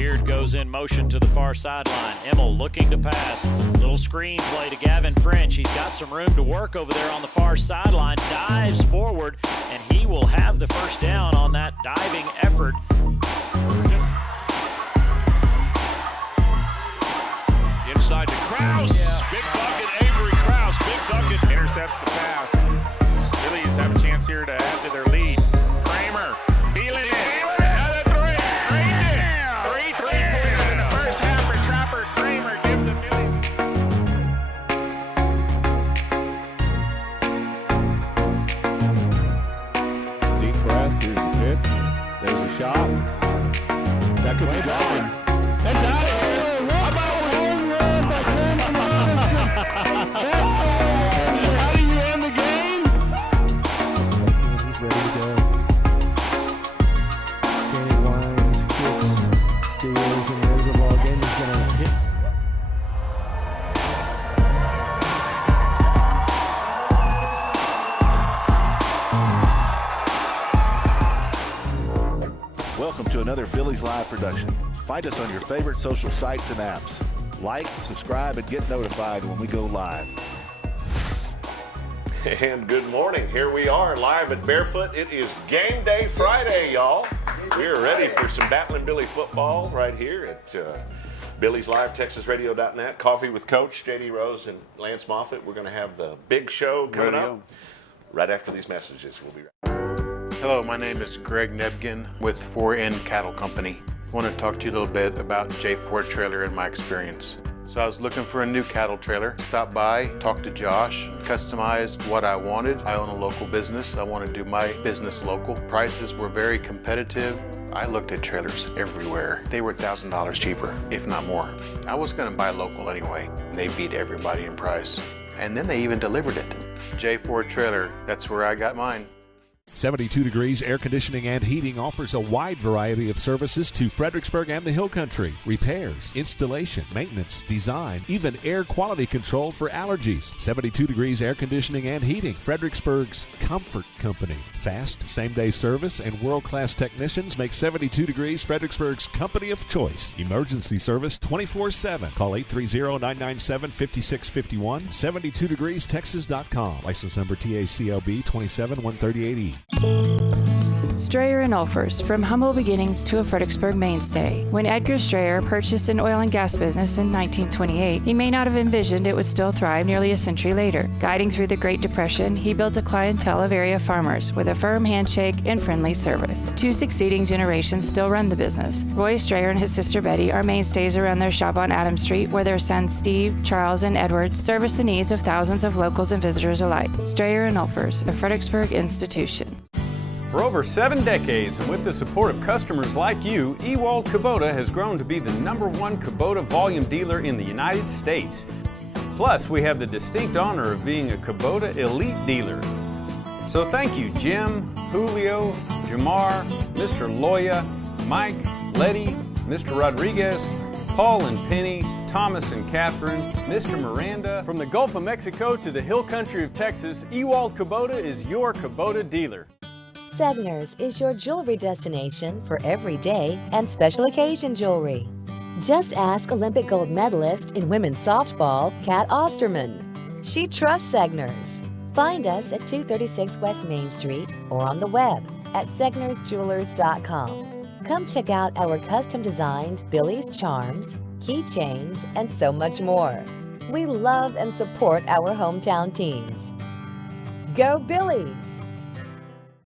Beard goes in motion to the far sideline. Emmel looking to pass. Little screen play to Gavin French. He's got some room to work over there on the far sideline. Dives forward, and he will have the first down on that diving effort. Inside to Krause. Big bucket, Avery Krause. Big bucket. Intercepts the pass. Billies have a chance here to add to their lead. Kramer. Feeling it. Another three. Drained it. 3 3-points in the first half for Trapper. Kramer gives the Billies. Deep breath. Here's the pitch. There's a shot. That could be gone. That's out of here. How about a home run by Kramer Robinson? That's how do you end the game? He's ready to go. Danny winds, kicks, deals, and there's a ball game. He's going to hit. Welcome to another Billies.Live production. Find us on your favorite social sites and apps. Like, subscribe, and get notified when we go live. And good morning. Here we are live at Barefoot. It is game day Friday, y'all. We are ready for some Battlin Billie football right here at Billies.Live, TexasRadio.net. Coffee with Coach JD Rose and Lance Moffet. We're going to have the big show coming up right after these messages. We'll be right. Hello, my name is Greg Nebgen with 4N Cattle Company. I want to talk to you a little bit about J4 trailer and my experience. So I was looking for a new cattle trailer, stopped by, talked to Josh, customized what I wanted. I own a local business. I want to do my business local. Prices were very competitive. I looked at trailers everywhere. They were $1,000 cheaper, if not more. I was going to buy local anyway. They beat everybody in price. And then they even delivered it. J4 trailer, that's where I got mine. 72 Degrees Air Conditioning and Heating offers a wide variety of services to Fredericksburg and the Hill Country. Repairs, installation, maintenance, design, even air quality control for allergies. 72 Degrees Air Conditioning and Heating, Fredericksburg's comfort company. Fast, same-day service and world-class technicians make 72 Degrees Fredericksburg's company of choice. Emergency service 24/7. Call 830-997-5651. 72degreestexas.com. License number TACLB 27138E. Strayer and Ulfers, from humble beginnings to a Fredericksburg mainstay. When Edgar Strayer purchased an oil and gas business in 1928, he may not have envisioned it would still thrive nearly a century later. Guiding through the Great Depression, he built a clientele of area farmers with a firm handshake and friendly service. 2 succeeding generations still run the business. Roy Strayer and his sister Betty are mainstays around their shop on Adams Street, where their sons Steve, Charles, and Edward service the needs of thousands of locals and visitors alike. Strayer and Ulfers, a Fredericksburg institution. For over 7 decades, and with the support of customers like you, Ewald Kubota has grown to be the #1 Kubota volume dealer in the United States. Plus, we have the distinct honor of being a Kubota Elite dealer. So thank you, Jim, Julio, Jamar, Mr. Loya, Mike, Letty, Mr. Rodriguez, Paul and Penny, Thomas and Catherine, Mr. Miranda. From the Gulf of Mexico to the Hill Country of Texas, Ewald Kubota is your Kubota dealer. Segner's is your jewelry destination for everyday and special occasion jewelry. Just ask Olympic gold medalist in women's softball, Kat Osterman. She trusts Segner's. Find us at 236 West Main Street or on the web at segnersjewelers.com. Come check out our custom-designed Billy's charms, keychains, and so much more. We love and support our hometown teams. Go Billies!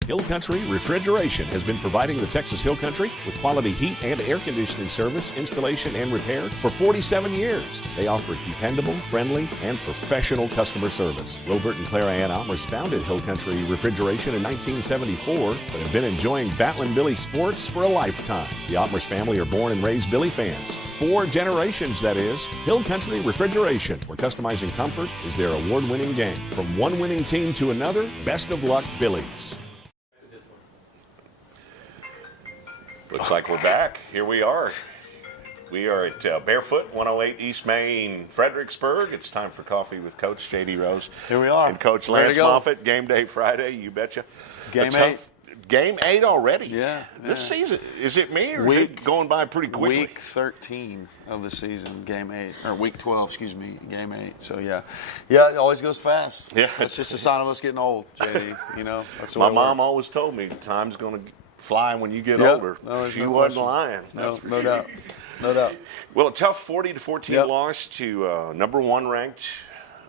Hill Country Refrigeration has been providing the Texas Hill Country with quality heat and air conditioning service, installation, and repair for 47 years. They offer dependable, friendly, and professional customer service. Robert and Clara Ann Almers founded Hill Country Refrigeration in 1974, but have been enjoying Battlin Billie sports for a lifetime. The Almers family are born and raised Billie fans. 4 generations, that is. Hill Country Refrigeration, where customizing comfort is their award-winning game. From one winning team to another, best of luck, Billies. Looks like we're back. Here we are. We are at Barefoot, 108 East Main, Fredericksburg. It's time for coffee with Coach JD Rose. Here we are. And Coach Lance Moffet. Game day Friday, you betcha. Game 8. Game 8 already. Yeah. This season, is it me or is it going by pretty quickly? Week 13 of the season, game 8, or week 12, excuse me, game 8. So yeah, it always goes fast. Yeah, that's just a sign of us getting old, JD. You know, that's the my way it mom works. always told me time's going to fly when you get Yep. older. No, she no wasn't question. lying. No doubt. No doubt. Well, a tough 40-14 loss to number 1 ranked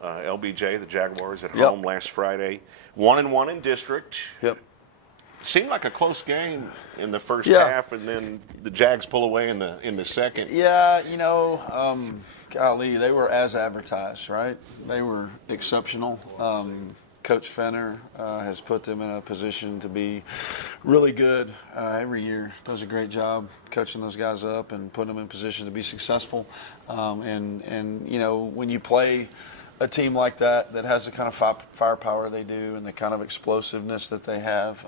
LBJ, the Jaguars, at home last Friday. 1-1 in district. Yep. Seemed like a close game in the first half, and then the Jags pull away in the second. Yeah, you know, golly, they were as advertised, right? They were exceptional. Coach Fenner has put them in a position to be really good every year. Does a great job coaching those guys up and putting them in position to be successful. And you know, when you play a team like that has the kind of firepower they do and the kind of explosiveness that they have,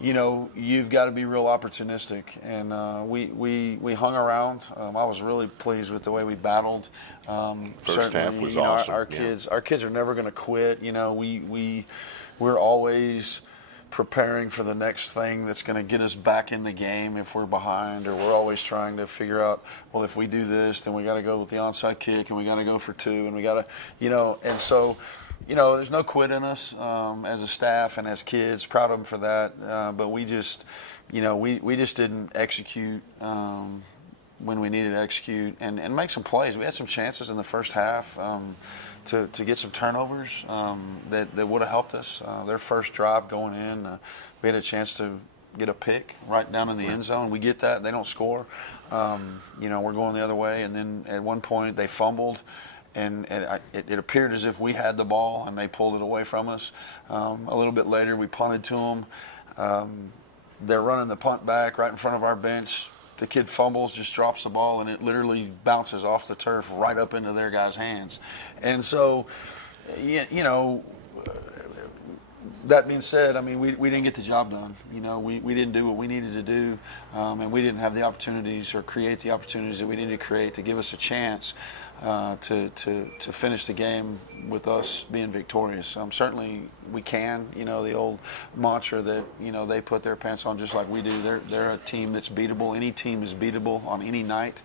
you know, you've got to be real opportunistic. And we hung around. I was really pleased with the way we battled. First half was you know, awesome. Our kids are never going to quit. You know, we're always preparing for the next thing that's going to get us back in the game if we're behind, or we're always trying to figure out, well, if we do this, then we got to go with the onside kick, and we got to go for 2, and we got to, you know, and so, you know, there's no quit in us as a staff and as kids. Proud of them for that, but we just, you know, we just didn't execute when we needed to execute and make some plays. We had some chances in the first half to get some turnovers that would have helped us. Their first drive going in, we had a chance to get a pick right down in the end zone. We get that. They don't score. You know, we're going the other way. And then at one point they fumbled, and it appeared as if we had the ball, and they pulled it away from us. A little bit later, we punted to them. They're running the punt back right in front of our bench. The kid fumbles, just drops the ball, and it literally bounces off the turf right up into their guy's hands. And so, you know, that being said, I mean, we didn't get the job done. You know, we didn't do what we needed to do, and we didn't have the opportunities or create the opportunities that we needed to create to give us a chance to finish the game with us being victorious. Certainly we can, you know, the old mantra that, you know, they put their pants on just like we do. They're a team that's beatable. Any team is beatable on any night.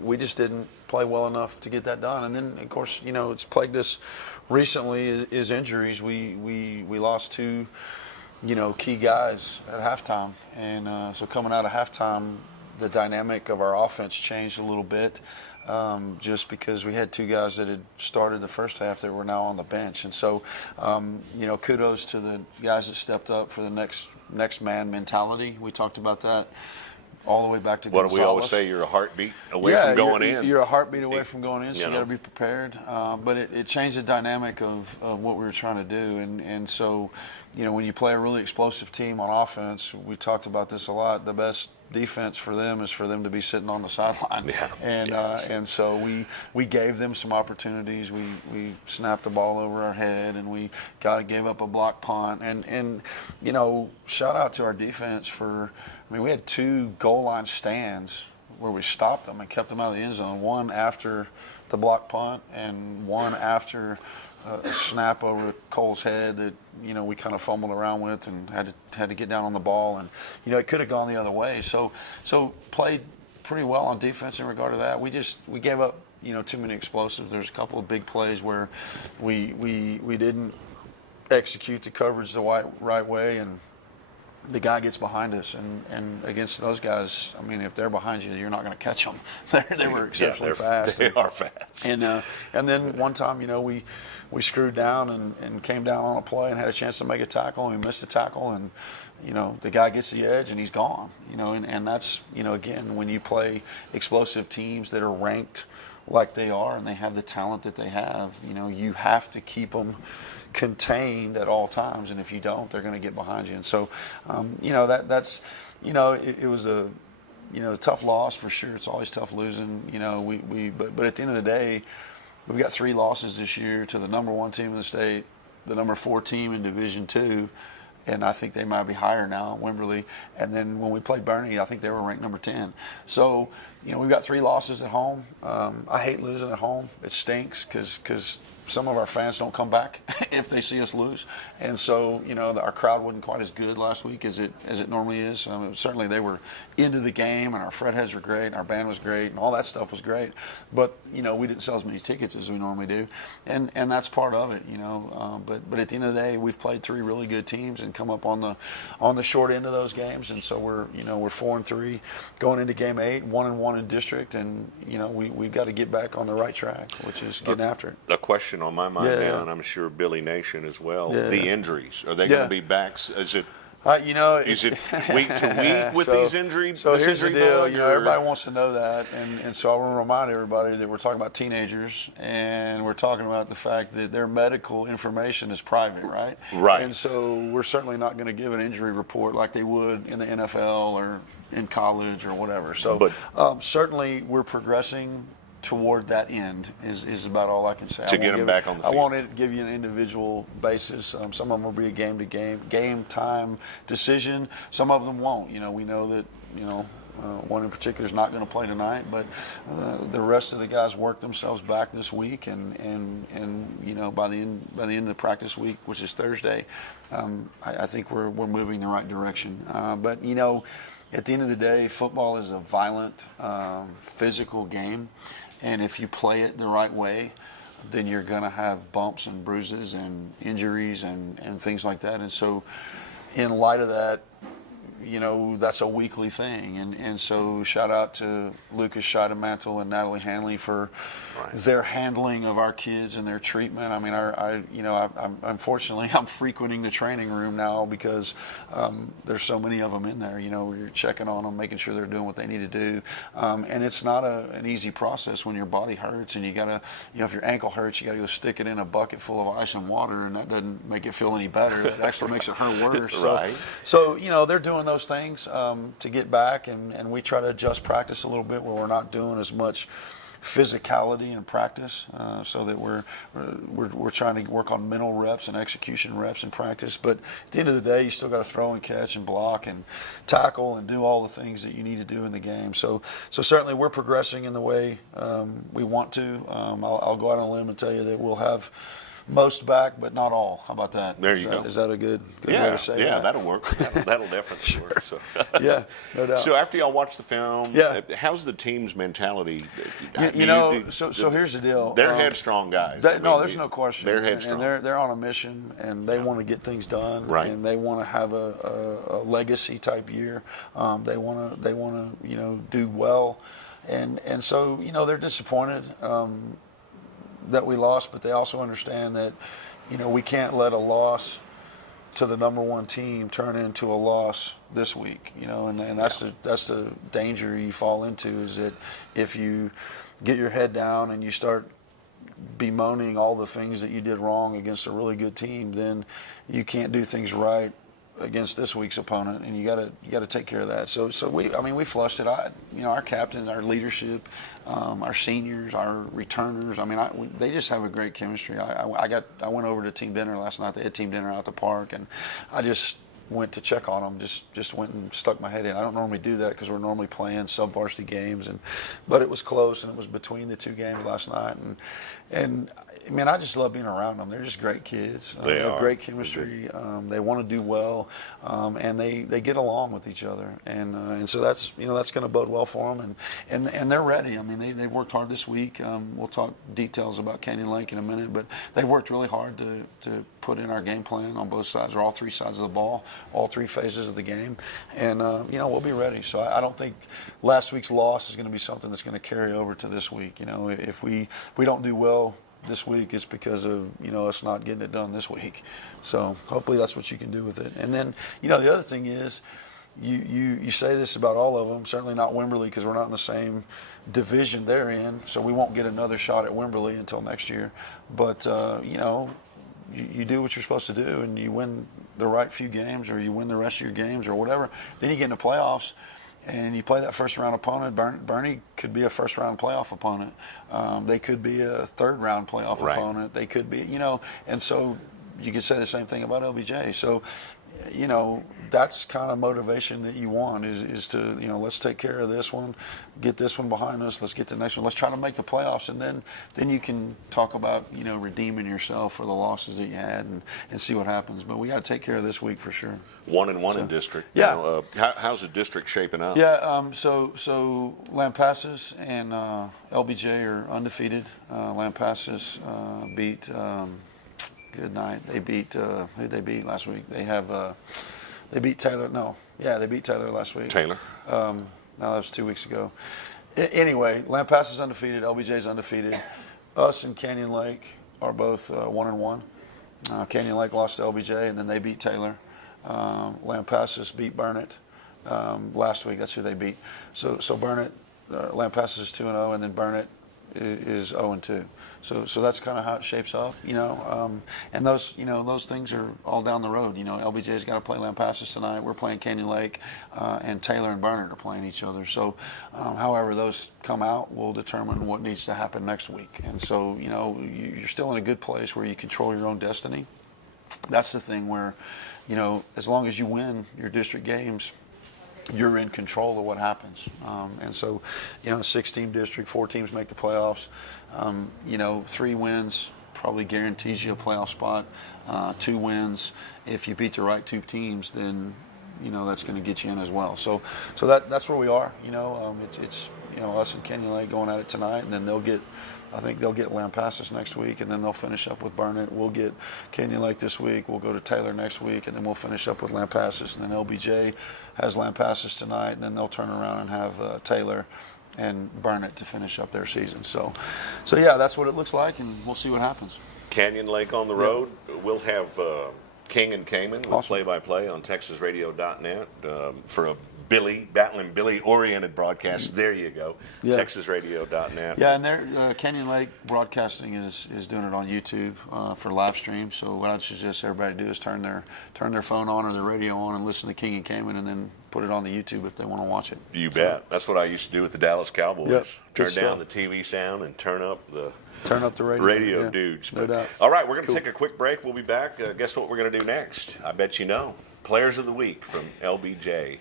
We just didn't play well enough to get that done. And then, of course, you know, it's plagued us recently is injuries. We lost 2, you know, key guys at halftime. And so coming out of halftime, the dynamic of our offense changed a little bit. Just because we had 2 guys that had started the first half that were now on the bench. And so, you know, kudos to the guys that stepped up for the next man mentality. We talked about that all the way back to What do we always say? You're a heartbeat away from going in. You're a heartbeat away from going in, so you got to be prepared. But it changed the dynamic of what we were trying to do. And so, you know, when you play a really explosive team on offense, we talked about this a lot, the best defense for them is for them to be sitting on the sideline. And so we gave them some opportunities. We snapped the ball over our head, and we gave up a block punt. And you know, shout out to our defense for, I mean, we had 2 goal line stands where we stopped them and kept them out of the end zone, one after the block punt and one after a snap over Cole's head that, you know, we kind of fumbled around with and had to get down on the ball, and, you know, it could have gone the other way. So played pretty well on defense in regard to that. We gave up, you know, too many explosives. There's a couple of big plays where we didn't execute the coverage the right way, and the guy gets behind us, and against those guys, I mean, if they're behind you, you're not going to catch them. They were exceptionally fast. They are fast. And then one time, you know, we screwed down and came down on a play and had a chance to make a tackle, and we missed the tackle, and, you know, the guy gets the edge and he's gone. You know, and that's, you know, again, when you play explosive teams that are ranked like they are and they have the talent that they have, you know, you have to keep them contained at all times, and if you don't, they're going to get behind you. And so, you know, that's, you know, it was a, you know, a tough loss for sure. It's always tough losing, you know. But at the end of the day, we've got 3 losses this year to the number 1 team in the state, the number 4 team in Division II, and I think they might be higher now, Wimberley. And then when we played Bernie, I think they were ranked number 10. So, you know, we've got 3 losses at home. I hate losing at home. It stinks because some of our fans don't come back if they see us lose, and so our crowd wasn't quite as good last week as it normally is. Certainly they were into the game, and our Fred heads were great, and our band was great, and all that stuff was great. But we didn't sell as many tickets as we normally do, and that's part of it. But at the end of the day, we've played 3 really good teams and come up on the short end of those games, and so we're 4-3 going into game 8, 1-1 in district, and we've got to get back on the right track, which is getting after it. A question on my mind now, and I'm sure Billy Nation as well. The injuries, are they going to be back? Is it week to week with these injuries? So here's the deal. Everybody wants to know that, and so I want to remind everybody that we're talking about teenagers, and we're talking about the fact that their medical information is private, right? Right. And so we're certainly not going to give an injury report like they would in the NFL or in college or whatever. So, certainly we're progressing toward that end is about all I can say. To get them back on the field. I won't give you an individual basis. Some of them will be a game time decision. Some of them won't. We know that one in particular is not going to play tonight, but the rest of the guys work themselves back this week, and by the end of the practice week, which is Thursday, I think we're moving the right direction. But at the end of the day, football is a violent, physical game. And if you play it the right way, then you're going to have bumps and bruises and injuries and things like that. And so in light of that, that's a weekly thing. And so shout out to Lucas Scheidemantel and Natalie Hanley for their handling of our kids and their treatment. I mean, unfortunately, I'm frequenting the training room now because there's so many of them in there. We're checking on them, making sure they're doing what they need to do. And it's not an easy process when your body hurts and you got to, if your ankle hurts, you got to go stick it in a bucket full of ice and water, and that doesn't make it feel any better. It actually makes it hurt worse. So they're doing those things to get back, and we try to adjust practice a little bit where we're not doing as much physicality in practice, so that we're trying to work on mental reps and execution reps in practice. But at the end of the day, you still got to throw and catch and block and tackle and do all the things that you need to do in the game. So certainly we're progressing in the way we want to. I'll go out on a limb and tell you that we'll have most back, but not all. How about that? There you go. Is that a good way to say that? Yeah, that'll work. That'll definitely work. So. Yeah, no doubt. So after y'all watch the film, how's the team's mentality? So here's the deal. They're headstrong guys. There's no question. They're headstrong. And they're on a mission, and they want to get things done. Right. And they want to have a legacy type year. They want to do well, and so they're disappointed that we lost, but they also understand that, we can't let a loss to the number one team turn into a loss this week, and that's the danger you fall into, is that if you get your head down and you start bemoaning all the things that you did wrong against a really good team, then you can't do things right against this week's opponent, and you got to take care of that. So we flushed it. Our captain, our leadership, our seniors, our returners. They just have a great chemistry. I went over to team dinner last night. They had team dinner out at the park, and I just went to check on them. Just went and stuck my head in. I don't normally do that because we're normally playing sub-varsity games, but it was close, and it was between the 2 games last night, and I just love being around them. They're just great kids. They have great chemistry. They want to do well, and they get along with each other, and so that's going to bode well for them, and they're ready. They've worked hard this week. We'll talk details about Canyon Lake in a minute, but they've worked really hard to put in our game plan on both sides, or all 3 sides of the ball, all 3 phases of the game, and we'll be ready. So I don't think last week's loss is going to be something that's going to carry over to this week. If we don't do well this week, it's because of us not getting it done this week. So hopefully that's what you can do with it. And then the other thing is, you say this about all of them, certainly not Wimberley because we're not in the same division they're in, so we won't get another shot at Wimberley until next year. But you do what you're supposed to do, and you win the right few games, or you win the rest of your games, or whatever. Then you get in the playoffs, and you play that first-round opponent. Bernie could be a first-round playoff opponent. They could be a third-round playoff opponent. They could be, and so you could say the same thing about LBJ. So, you know, that's kind of motivation that you want is to, you know, let's take care of this one, get this one behind us, let's get the next one, let's try to make the playoffs, and then you can talk about, you know, redeeming yourself for the losses that you had and see what happens. But we got to take care of this week for sure. 1-1 in district. Yeah. Now, how's the district shaping up? Yeah. So Lampasas and LBJ are undefeated. Lampasas beat. Good night. They beat. Who'd they beat last week? They beat Taylor. They beat Taylor last week. Taylor. No, that was 2 weeks ago. Anyway, Lampasas is undefeated. LBJ's undefeated. Us and Canyon Lake are both 1-1. Canyon Lake lost to LBJ, and then they beat Taylor. Lampasas beat Burnett last week. That's who they beat. So Burnett, Lampasas is 2-0, and then Burnett is 0-2. So that's kind of how it shapes up, you know. And those things are all down the road. You know, LBJ's got to play Lampasas tonight. We're playing Canyon Lake, and Taylor and Burnett are playing each other. So, however those come out will determine what needs to happen next week. And so, you know, you're still in a good place where you control your own destiny. That's the thing where, you know, as long as you win your district games, you're in control of what happens. And so, you know, 6-team district, 4 teams make the playoffs. You know, 3 wins probably guarantees you a playoff spot. 2 wins, if you beat the right 2 teams, then, you know, that's going to get you in as well. So that's where we are. You know, it's you know, us and Canyon Lake going at it tonight, and then I think they'll get Lampasas next week, and then they'll finish up with Burnett. We'll get Canyon Lake this week. We'll go to Taylor next week, and then we'll finish up with Lampasas. And then LBJ has Lampasas tonight, and then they'll turn around and have Taylor and Burnett to finish up their season. So yeah, that's what it looks like, and we'll see what happens. Canyon Lake on the road. We'll have King and Cayman with Awesome. play-by-play on TexasRadio.net for a Battlin Billie oriented broadcast. There you go. Yeah. TexasRadio.net. Yeah, and they're Canyon Lake Broadcasting is doing it on YouTube for live stream. So what I'd suggest everybody do is turn their phone on or their radio on and listen to King and Cayman, and then put it on the YouTube if they want to watch it. You bet. That's what I used to do with the Dallas Cowboys. Yep. Turn Good down stuff. the TV sound and turn up the radio. Yeah. dudes. No doubt. All right, we're going to take a quick break. We'll be back. Guess what we're going to do next? I bet you know. Players of the Week from LBJ.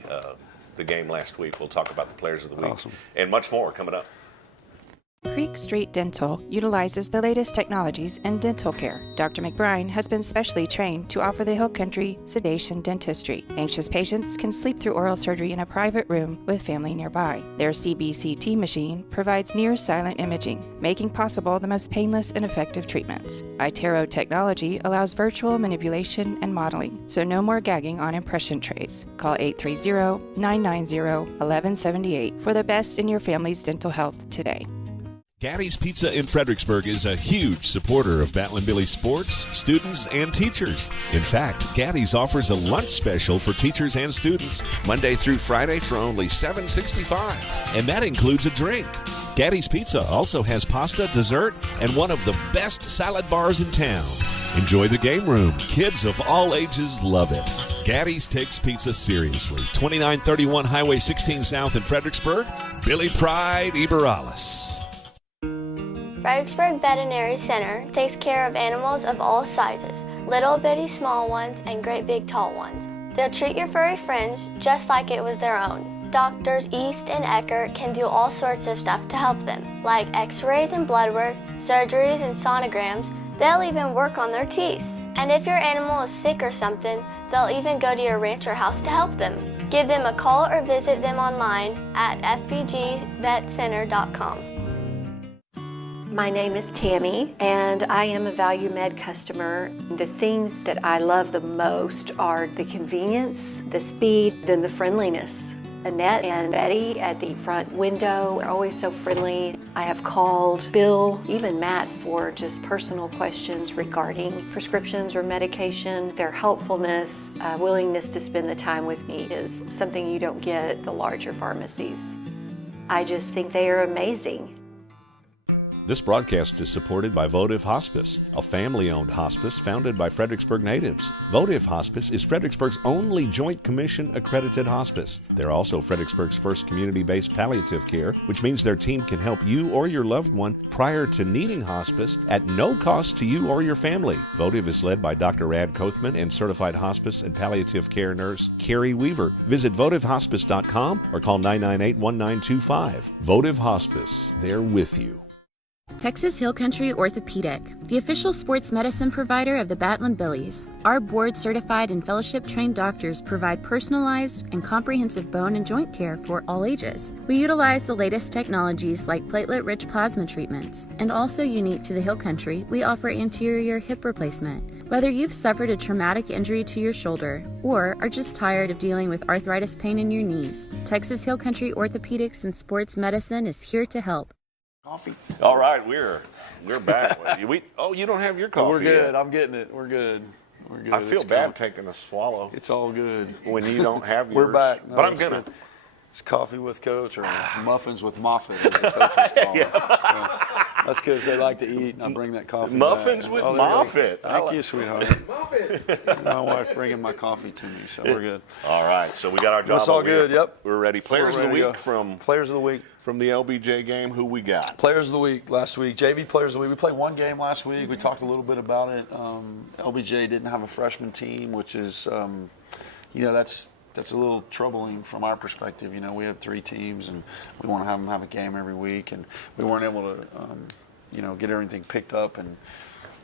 The game last week. We'll talk about the Players of the Week. Awesome. And much more coming up. Creek Street Dental utilizes the latest technologies in dental care. Dr. McBride has been specially trained to offer the Hill Country sedation dentistry. Anxious patients can sleep through oral surgery in a private room with family nearby. Their CBCT machine provides near-silent imaging, making possible the most painless and effective treatments. iTero technology allows virtual manipulation and modeling, so no more gagging on impression trays. Call 830-990-1178 for the best in your family's dental health today. Gaddy's Pizza in Fredericksburg is a huge supporter of Battlin Billie sports, students, and teachers. In fact, Gaddy's offers a lunch special for teachers and students Monday through Friday for only $7.65, and that includes a drink. Gaddy's Pizza also has pasta, dessert, and one of the best salad bars in town. Enjoy the game room. Kids of all ages love it. Gaddy's takes pizza seriously. 2931 Highway 16 South in Fredericksburg. Billy Pride Iberales. Fredericksburg Veterinary Center takes care of animals of all sizes, little bitty small ones and great big tall ones. They'll treat your furry friends just like it was their own. Doctors East and Eckert can do all sorts of stuff to help them, like x-rays and blood work, surgeries and sonograms. They'll even work on their teeth. And if your animal is sick or something, they'll even go to your ranch or house to help them. Give them a call or visit them online at fbgvetcenter.com. My name is Tammy, and I am a Value Med customer. The things that I love the most are the convenience, the speed, and the friendliness. Annette and Betty at the front window are always so friendly. I have called Bill, even Matt, for just personal questions regarding prescriptions or medication. Their helpfulness, willingness to spend the time with me is something you don't get at the larger pharmacies. I just think they are amazing. This broadcast is supported by Votive Hospice, a family-owned hospice founded by Fredericksburg natives. Votive Hospice is Fredericksburg's only Joint Commission accredited hospice. They're also Fredericksburg's first community-based palliative care, which means their team can help you or your loved one prior to needing hospice at no cost to you or your family. Votive is led by Dr. Rad Kothman and certified hospice and palliative care nurse Carrie Weaver. Visit votivehospice.com or call 998-1925. Votive Hospice, they're with you. Texas Hill Country Orthopedic, the official sports medicine provider of the Battlin Billies. Our board-certified and fellowship-trained doctors provide personalized and comprehensive bone and joint care for all ages. We utilize the latest technologies like platelet-rich plasma treatments, and also unique to the Hill Country, we offer anterior hip replacement. Whether you've suffered a traumatic injury to your shoulder or are just tired of dealing with arthritis pain in your knees, Texas Hill Country Orthopedics and Sports Medicine is here to help. Coffee. All right, we're back with you. You don't have your coffee. We're good. Yet. I'm getting it. We're good. I feel bad taking a swallow. It's all good when you don't have yours. We're back. No, but I'm gonna. Good. It's coffee with Coach or muffins with Moffet, as the coaches call it. That's because they like to eat, and I bring that coffee. Muffins back. with Moffet. Thank you, sweetheart. Moffet. My wife bringing my coffee to me, so we're good. All right, so we got our job. That's all good. Here. Yep, we're ready. Players of the week from the LBJ game. Who we got? Players of the week last week. JV players of the week. We played one game last week. We talked a little bit about it. LBJ didn't have a freshman team, which is, that's a little troubling from our perspective. We have 3 teams, and we want to have them have a game every week, and we weren't able to, get everything picked up and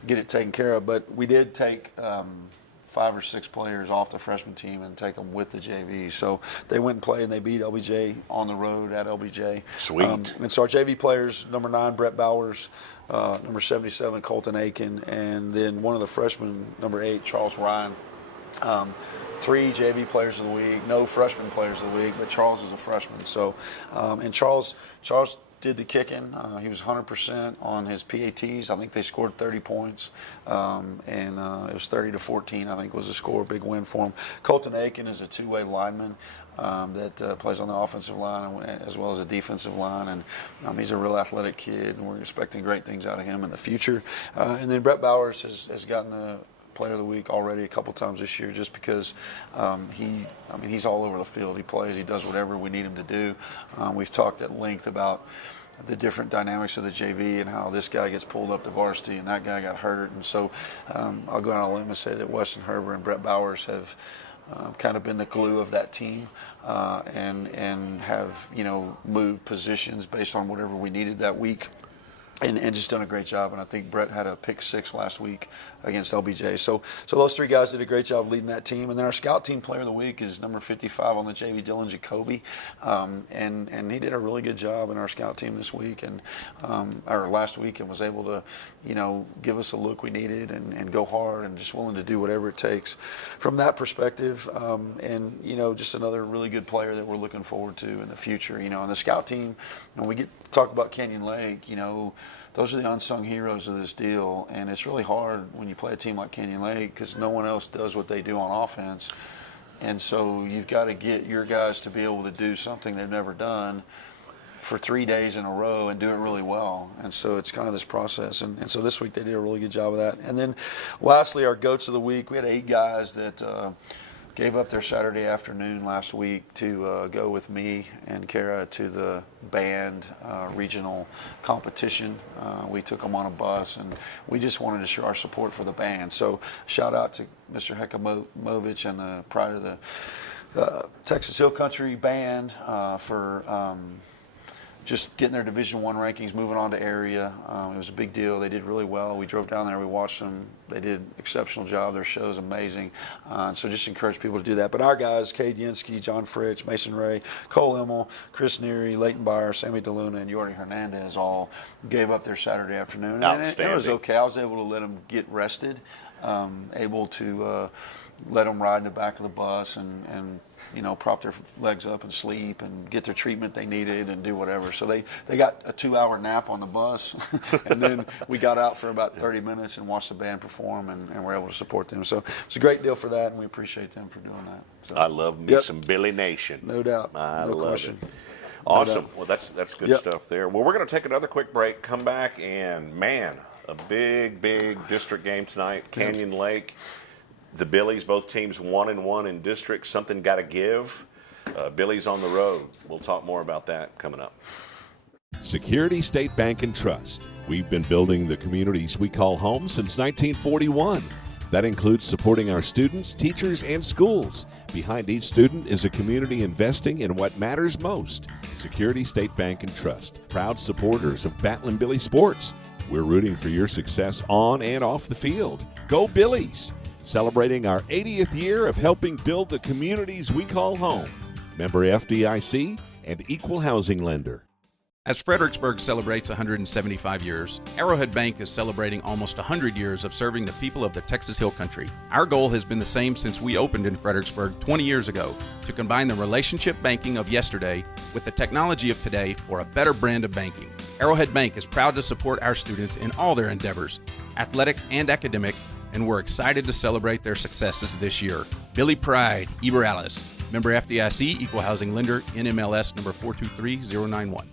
get it taken care of. But we did take 5 or 6 players off the freshman team and take them with the JV. So they went and played, and they beat LBJ on the road at LBJ. Sweet. And so our JV players, number 9, Brett Bowers, number 77, Colton Aiken, and then one of the freshmen, number 8, Charles Ryan. 3 JV players of the week, no freshman players of the week, but Charles is a freshman. So, and Charles did the kicking. He was 100% on his PATs. I think they scored 30 points, and it was 30-14. I think was the score. Big win for him. Colton Aiken is a 2-way lineman that plays on the offensive line as well as a defensive line, and he's a real athletic kid, and we're expecting great things out of him in the future. And then Brett Bowers has gotten the Player of the Week already a couple times this year, just because he's all over the field. He plays, he does whatever we need him to do. We've talked at length about the different dynamics of the JV and how this guy gets pulled up to varsity and that guy got hurt. And so I'll go out on a limb and say that Weston Herber and Brett Bowers have kind of been the glue of that team and have moved positions based on whatever we needed that week. And just done a great job. And I think Brett had a pick 6 last week against LBJ. So those 3 guys did a great job leading that team. And then our scout team player of the week is number 55 on the JV, Dylan Jacoby. And he did a really good job in our scout team this week or last week, and was able to, give us a look we needed and go hard and just willing to do whatever it takes from that perspective. And just another really good player that we're looking forward to in the future. And the scout team, when we get to talk about Canyon Lake, those are the unsung heroes of this deal, and it's really hard when you play a team like Canyon Lake because no one else does what they do on offense. And so you've got to get your guys to be able to do something they've never done for 3 days in a row and do it really well. And so it's kind of this process. And so this week they did a really good job of that. And then lastly, our goats of the week, we had 8 guys that gave up their Saturday afternoon last week to go with me and Kara to the band regional competition. We took them on a bus, and we just wanted to show our support for the band. So shout out to Mr. Hekamovich and the pride of the Texas Hill Country Band for just getting their Division I rankings, moving on to area. It was a big deal. They did really well. We drove down there. We watched them. They did an exceptional job. Their show is amazing. So just encourage people to do that. But our guys, Cade Yinsky, John Fritch, Mason Ray, Cole Emmel, Chris Neary, Leighton Byer, Sammy DeLuna, and Yordi Hernandez all gave up their Saturday afternoon. And it was okay. I was able to let them get rested, able to let them ride in the back of the bus and prop their legs up and sleep and get their treatment they needed and do whatever. So they got a 2-hour nap on the bus, and then we got out for about 30 minutes and watched the band perform, and were able to support them. So it's a great deal for that, and we appreciate them for doing that. So, I love me some Billy Nation. No doubt. I no love question. it. Awesome. Well, that's good Yep. stuff there. Well, we're going to take another quick break, come back, and, man, a big district game tonight, Canyon Lake. The Billies, both teams 1-1 in district. Something got to give. Billies on the road. We'll talk more about that coming up. Security State Bank and Trust. We've been building the communities we call home since 1941. That includes supporting our students, teachers, and schools. Behind each student is a community investing in what matters most. Security State Bank and Trust, proud supporters of Battlin Billie sports. We're rooting for your success on and off the field. Go Billies! Celebrating our 80th year of helping build the communities we call home. Member FDIC and equal housing lender. As Fredericksburg celebrates 175 years, Arrowhead Bank is celebrating almost 100 years of serving the people of the Texas Hill Country. Our goal has been the same since we opened in Fredericksburg 20 years ago, to combine the relationship banking of yesterday with the technology of today for a better brand of banking. Arrowhead Bank is proud to support our students in all their endeavors, athletic and academic, and we're excited to celebrate their successes this year. Billy Pride, Eber Alice, member FDIC, equal housing lender, NMLS number 423091.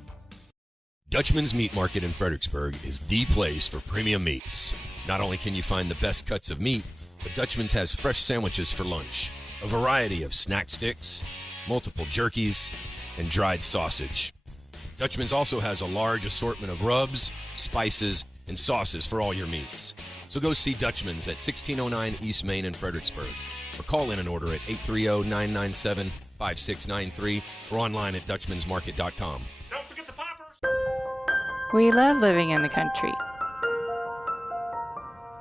Dutchman's Meat Market in Fredericksburg is the place for premium meats. Not only can you find the best cuts of meat, but Dutchman's has fresh sandwiches for lunch, a variety of snack sticks, multiple jerkies, and dried sausage. Dutchman's also has a large assortment of rubs, spices, and sauces for all your meats. So go see Dutchman's at 1609 East Main in Fredericksburg, or call in an order at 830-997-5693 or online at dutchmansmarket.com. We love living in the country.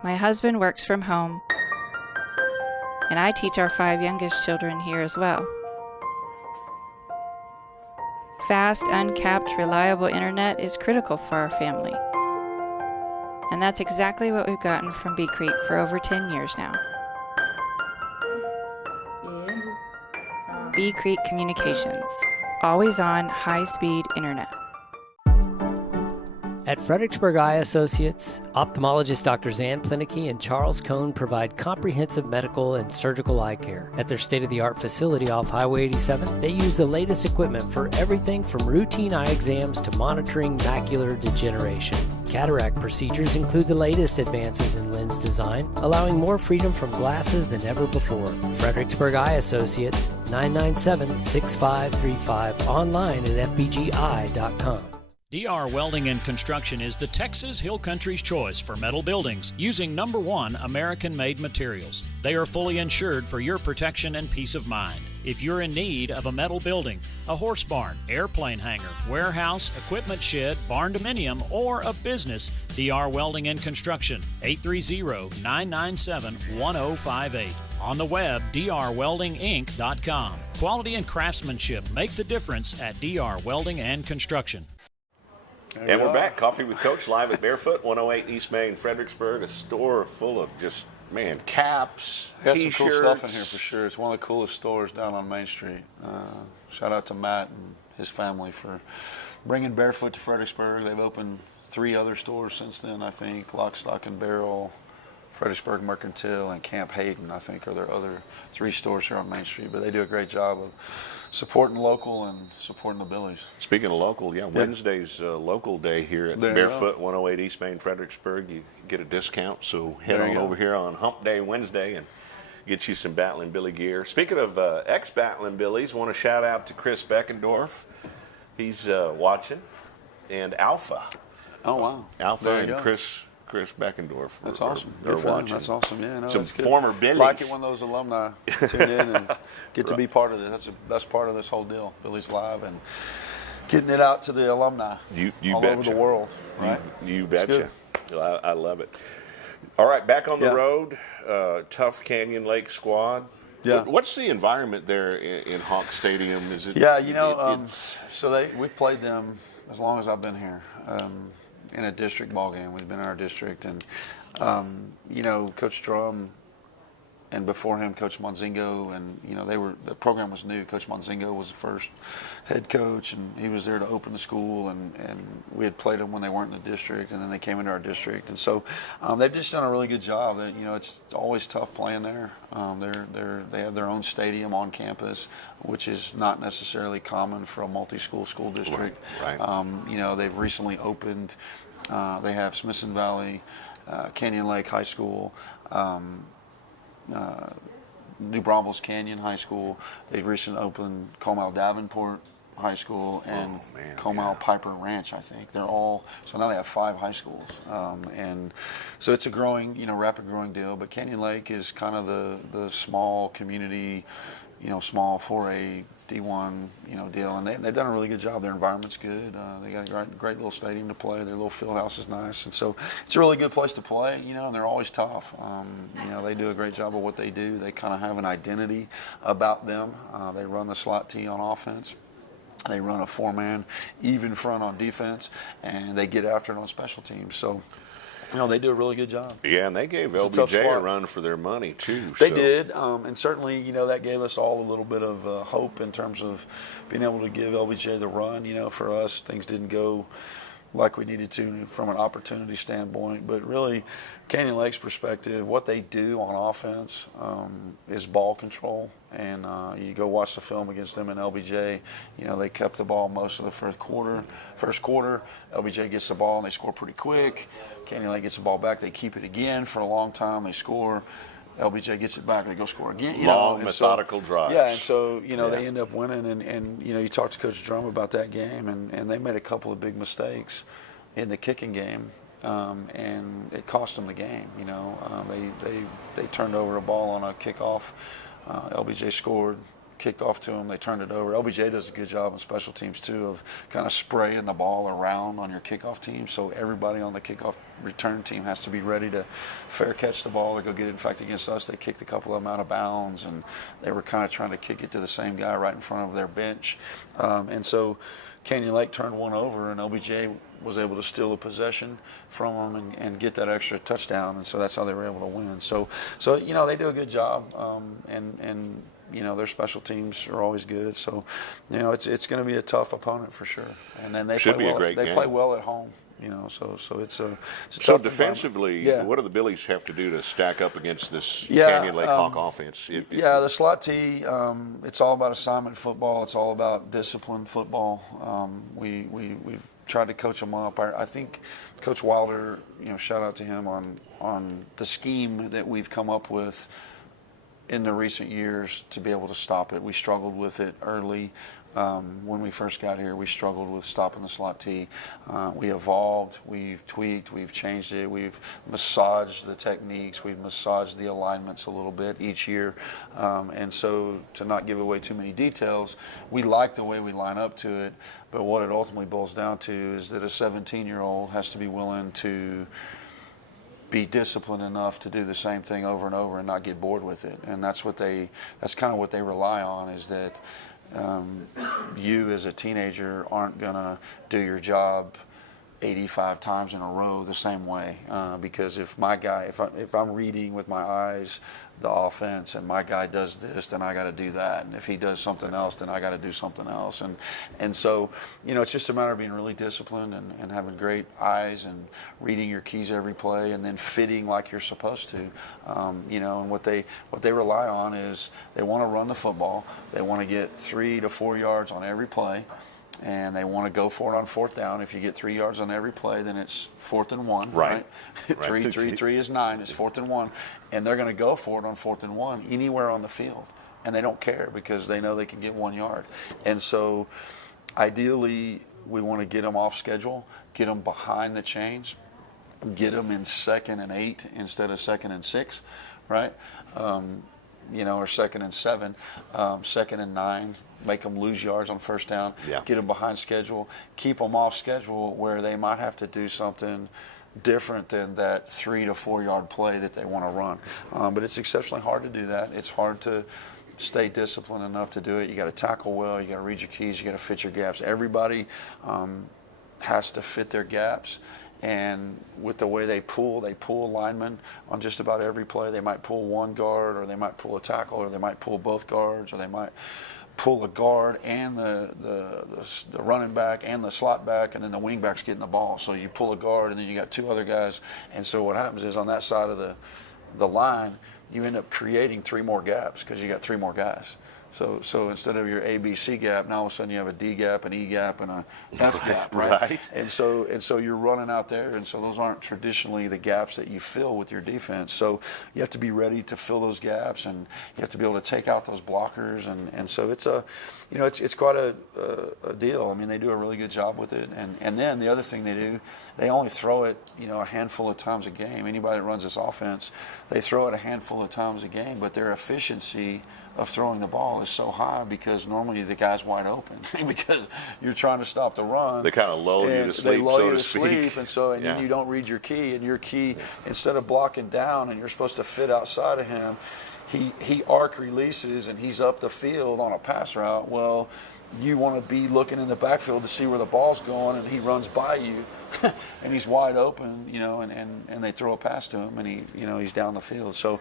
My husband works from home, and I teach our 5 youngest children here as well. Fast, uncapped, reliable internet is critical for our family. And that's exactly what we've gotten from Bee Creek for over 10 years now. Bee Creek Communications. Always on, high-speed internet. At Fredericksburg Eye Associates, ophthalmologist Drs. Ann Plinicky and Charles Cohn provide comprehensive medical and surgical eye care. At their state-of-the-art facility off Highway 87, they use the latest equipment for everything from routine eye exams to monitoring macular degeneration. Cataract procedures include the latest advances in lens design, allowing more freedom from glasses than ever before. Fredericksburg Eye Associates, 997-6535, online at fbgi.com. DR Welding and Construction is the Texas Hill Country's choice for metal buildings using #1 American-made materials. They are fully insured for your protection and peace of mind. If you're in need of a metal building, a horse barn, airplane hangar, warehouse, equipment shed, barn dominium, or a business, DR Welding and Construction, 830-997-1058. On the web, drweldinginc.com. Quality and craftsmanship make the difference at DR Welding and Construction. And we're back. Coffee with Coach live at Barefoot, 108 East Main, Fredericksburg. A store full of just, man, caps, Got T-shirts. some cool stuff in here for sure. It's one of the coolest stores down on Main Street. Shout out to Matt and his family for bringing Barefoot to Fredericksburg. They've opened 3 other stores since then, I think. Lock, Stock, and Barrel, Fredericksburg Mercantile, and Camp Hayden, I think, are their other 3 stores here on Main Street. But they do a great job of supporting local and supporting the Billies. Speaking of local, Wednesday's local day here at Barefoot, 108 East Main, Fredericksburg. You get a discount, so head on over here on Hump Day Wednesday and get you some Battlin Billie gear. Speaking of ex-Battlin Billies, want to shout out to Chris Beckendorf. He's watching, and Alpha. Oh, wow. Alpha and Chris Beckendorf. That's awesome. They're watching. That's awesome. Yeah, no, some that's good. former Billies. Like it when those alumni tune in and get to be part of it. That's part of this whole deal. Billies.Live and getting it out to the alumni you all betcha. over the world. Right? You betcha. I love it. All right, back on the road. Tough Canyon Lake squad. Yeah. What's the environment there in Hawk Stadium? Is it? Yeah, we've played them as long as I've been here. In a district ball game. We've been in our district, and Coach Drum and before him, Coach Monzingo, and the program was new. Coach Monzingo was the first head coach, and he was there to open the school, and we had played them when they weren't in the district, and then they came into our district, and so they've just done a really good job. It's always tough playing there. They have their own stadium on campus, which is not necessarily common for a multi-school school district. Right. They've recently opened. They have Smithson Valley, Canyon Lake High School. New Braunfels Canyon High School. They've recently opened Comal Davenport High School and Comal Piper Ranch, I think. They're all, so now they have 5 high schools. And so it's a growing, rapid growing deal. But Canyon Lake is kind of the small community, small 4A D1, deal, and they've done a really good job. Their environment's good. They got a great little stadium to play. Their little field house is nice, and so it's a really good place to play. And they're always tough. They do a great job of what they do. They kind of have an identity about them. They run the slot T on offense. They run a 4-man even front on defense, and they get after it on special teams. So. They do a really good job. Yeah, and they gave LBJ a run for their money, too. They did, and certainly, that gave us all a little bit of hope in terms of being able to give LBJ the run. For us, things didn't go like we needed to from an opportunity standpoint. But really, Canyon Lake's perspective, what they do on offense is ball control. And you go watch the film against them in LBJ, they kept the ball most of the first quarter. LBJ gets the ball and they score pretty quick. Canyon Lake gets the ball back, they keep it again for a long time, they score. LBJ gets it back, they go score again. Long, methodical drives. Yeah, and so, they end up winning. And you talk to Coach Drum about that game, and they made a couple of big mistakes in the kicking game, and it cost them the game. They turned over a ball on a kickoff. LBJ scored, kicked off to them, they turned it over. LBJ does a good job on special teams, too, of kind of spraying the ball around on your kickoff team, so everybody on the kickoff return team has to be ready to fair catch the ball or go get it. In fact, against us, they kicked a couple of them out of bounds, and they were kind of trying to kick it to the same guy right in front of their bench. And so Canyon Lake turned one over, and LBJ was able to steal a possession from them and get that extra touchdown, and so that's how they were able to win. So they do a good job, and their special teams are always good. So, it's going to be a tough opponent for sure. And then they play well at home. So it's a so tough defensively, what do the Billies have to do to stack up against this Canyon Lake Hawk offense? The slot T, it's all about assignment football. It's all about disciplined football. We've tried to coach them up. I think Coach Wilder, shout out to him on the scheme that we've come up with in the recent years to be able to stop it. We struggled with it early. When we first got here, we struggled with stopping the slot T. We evolved, we've tweaked, we've changed it, we've massaged the techniques, we've massaged the alignments a little bit each year. And so, to not give away too many details, we like the way we line up to it, but what it ultimately boils down to is that a 17-year-old has to be willing to be disciplined enough to do the same thing over and over and not get bored with it. And that's kind of what they rely on, is that you as a teenager aren't going to do your job 85 times in a row the same way, because if I'm reading with my eyes the offense and my guy does this, then I got to do that, and if he does something else, then I got to do something else, and so it's just a matter of being really disciplined and having great eyes and reading your keys every play and then fitting like you're supposed to, and what they rely on is they want to run the football, they want to get 3 to 4 yards on every play. And they want to go for it on 4th down. If you get 3 yards on every play, then it's 4th and 1. Right. 3 is 9. It's 4th and 1. And they're going to go for it on 4th and 1 anywhere on the field. And they don't care because they know they can get 1 yard. And so ideally, we want to get them off schedule, get them behind the chains, get them in 2nd and 8 instead of 2nd and 6, right? Or 2nd and 7, 2nd and 9. Make them lose yards on 1st down, get them behind schedule, keep them off schedule where they might have to do something different than that 3 to 4 yard play that they want to run. But it's exceptionally hard to do that. It's hard to stay disciplined enough to do it. You got to tackle well, you got to read your keys, you got to fit your gaps. Everybody has to fit their gaps. And with the way they pull linemen on just about every play. They might pull one guard, or they might pull a tackle, or they might pull both guards, or they might pull a guard and the running back and the slot back, and then the wing back's getting the ball. So you pull a guard, and then you got two other guys. And so what happens is on that side of the line, you end up creating 3 more gaps because you got 3 more guys. So instead of your A, B, C gap, now all of a sudden you have a D gap, an E gap, and a F gap, right? And so you're running out there, and so those aren't traditionally the gaps that you fill with your defense. So you have to be ready to fill those gaps, and you have to be able to take out those blockers, and so it's quite a deal. I mean, they do a really good job with it, and then the other thing they do, they only throw it a handful of times a game. Anybody that runs this offense, they throw it a handful of times a game, but their efficiency of throwing the ball is so high because normally the guy's wide open because you're trying to stop the run. They kind of lull you to sleep, they lull so you to to sleep, and then you don't read your key, and your key, instead of blocking down and you're supposed to fit outside of him, he arc releases and he's up the field on a pass route. Well, you want to be looking in the backfield to see where the ball's going, and he runs by you and he's wide open, and they throw a pass to him, and he's down the field. So,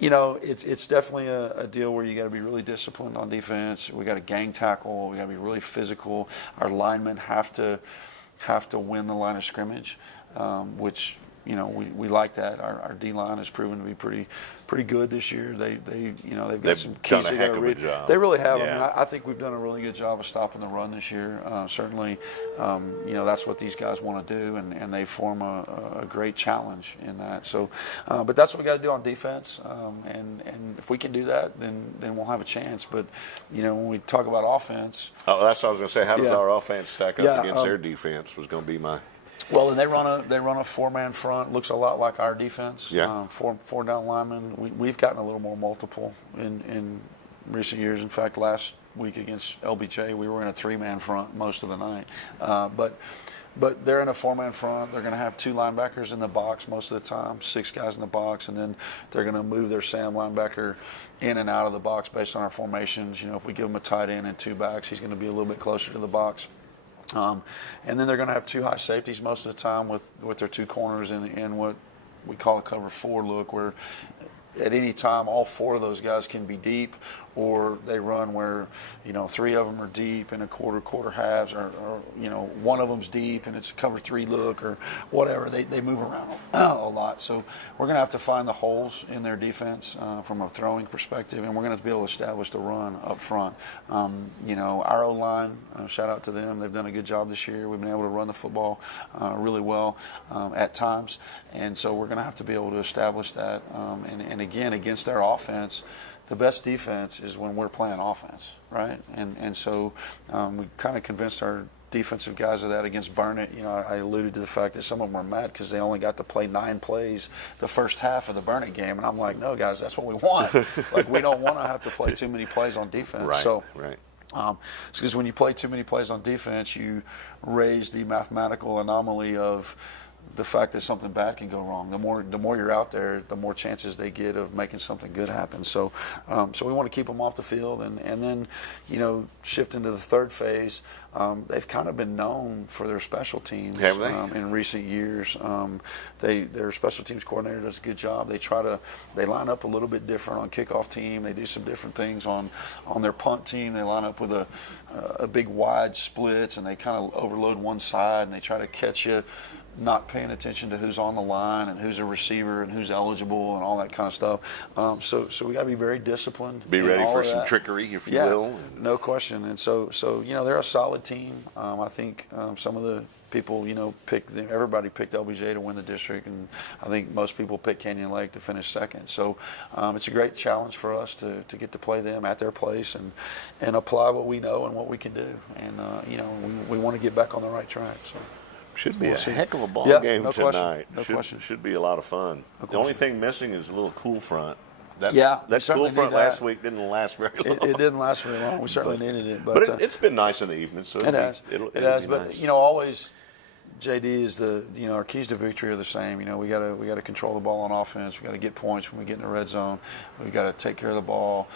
it's definitely a deal where you got to be really disciplined on defense. We got to gang tackle. We got to be really physical. Our linemen have to win the line of scrimmage, which we like that. Our D line has proven to be pretty good this year. They've got some keys. Done a heck of a job. They really have. Yeah. I mean, I think we've done a really good job of stopping the run this year. Certainly, that's what these guys want to do, and they form a great challenge in that. So, but that's what we got to do on defense. And if we can do that, then we'll have a chance. But when we talk about offense, that's what I was going to say. How does our offense stack up against their defense? Was going to be my. Well, and they run a 4-man front. Looks a lot like our defense. Yeah. Four down linemen. We've gotten a little more multiple in recent years. In fact, last week against LBJ, we were in a 3-man front most of the night. But they're in a 4-man front. They're going to have 2 linebackers in the box most of the time, 6 guys in the box, and then they're going to move their Sam linebacker in and out of the box based on our formations. If we give them a tight end and 2 backs, he's going to be a little bit closer to the box. And then they're going to have 2 high safeties most of the time with their 2 corners in what we call a cover 4 look, where at any time all 4 of those guys can be deep, or they run where 3 of them are deep in a quarter halves, or one of them's deep and it's a cover 3 look or whatever. They move around a lot, so we're going to have to find the holes in their defense from a throwing perspective, and we're going to have to be able to establish the run up front. Our O-line, shout out to them, they've done a good job this year. We've been able to run the football really well at times, and so we're going to have to be able to establish that, and again, against their offense, the best defense is when we're playing offense, right? And so we kind of convinced our defensive guys of that against Burnett. I alluded to the fact that some of them were mad because they only got to play 9 plays the first half of the Burnett game, and I'm like, no, guys, that's what we want. Like, we don't want to have to play too many plays on defense. Right. Because when you play too many plays on defense, you raise the mathematical anomaly of the fact that something bad can go wrong. The more you're out there, the more chances they get of making something good happen. So we want to keep them off the field, and then shift into the third phase. They've kind of been known for their special teams in recent years. Their special teams coordinator does a good job. They line up a little bit different on kickoff team. They do some different things on their punt team. They line up with a big wide splits, and they kind of overload one side, and they try to catch you not paying attention to who's on the line and who's a receiver and who's eligible and all that kind of stuff. So we got to be very disciplined. Be ready for some trickery, if you will. No question. And so they're a solid team. I think some of the people, everybody picked LBJ to win the district, and I think most people picked Canyon Lake to finish second. So it's a great challenge for us to get to play them at their place and apply what we know and what we can do. And we want to get back on the right track. So. Should be a heck of a ball game tonight. No question. Should be a lot of fun. The only thing missing is a little cool front. That cool front last week didn't last very long. It didn't last very long. We certainly needed it. But it's been nice in the evening. So it has. It'll but nice. Always, JD is our keys to victory are the same. We got to control the ball on offense. We got to get points when we get in the red zone. We got to take care of the ball.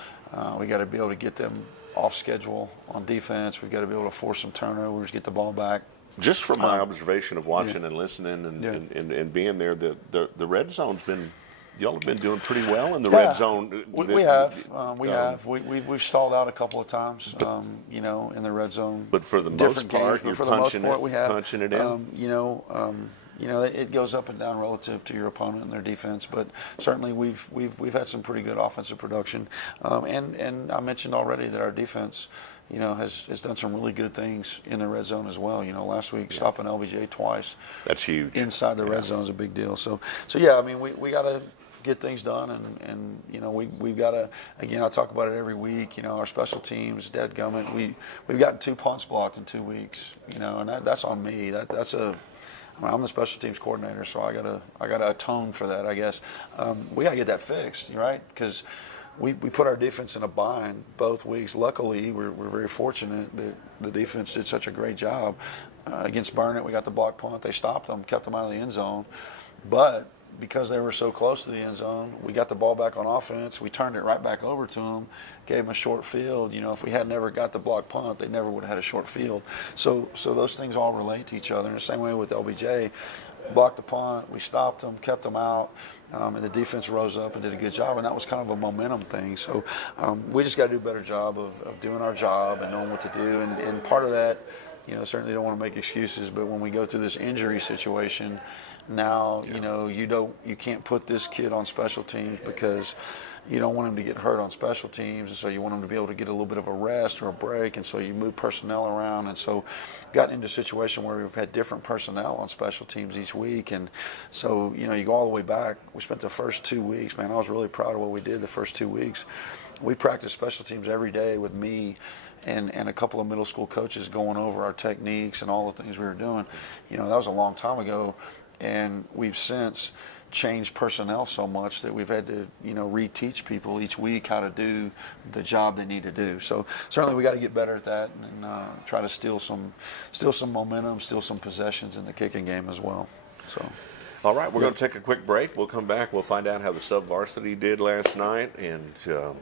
We got to be able to get them off schedule on defense. We got to be able to force some turnovers, get the ball back Just from my observation of watching and listening and being there, the red zone's been, y'all have been doing pretty well in the red zone. We have. We've stalled out a couple of times, in the red zone. But for the most part, you're punching it in. It goes up and down relative to your opponent and their defense, but certainly we've had some pretty good offensive production. And I mentioned already that our defense, has done some really good things in the red zone as well. Last week stopping LBJ twice. That's huge. Inside the red zone is a big deal. So yeah, I mean, we got to get things done, and we've got to, again, I talk about it every week, our special teams, dadgummit, we've gotten 2 punts blocked in 2 weeks, and that's on me. I'm the special teams coordinator, so I gotta atone for that, I guess. We gotta get that fixed, right? Because we put our defense in a bind both weeks. Luckily, we're very fortunate that the defense did such a great job. Against Burnett, we got the block punt. They stopped them, kept them out of the end zone. But because they were so close to the end zone, we got the ball back on offense. We turned it right back over to them, gave them a short field. If we had never got the block punt, they never would have had a short field. So those things all relate to each other. In the same way with LBJ, blocked the punt, we stopped them, kept them out, and the defense rose up and did a good job, and that was kind of a momentum thing. So we just got to do a better job of doing our job and knowing what to do. And part of that, certainly don't want to make excuses, but when we go through this injury situation, now, you can't put this kid on special teams because you don't want him to get hurt on special teams, and so you want him to be able to get a little bit of a rest or a break, and so you move personnel around, and so gotten into a situation where we've had different personnel on special teams each week, and so, you go all the way back. We spent the first 2 weeks, man, I was really proud of what we did the first 2 weeks. We practiced special teams every day with me and a couple of middle school coaches going over our techniques and all the things we were doing. That was a long time ago. And we've since changed personnel so much that we've had to, reteach people each week how to do the job they need to do. So certainly we got to get better at that and try to steal some momentum, steal some possessions in the kicking game as well. So. All right, we're going to take a quick break. We'll come back. We'll find out how the sub-varsity did last night, and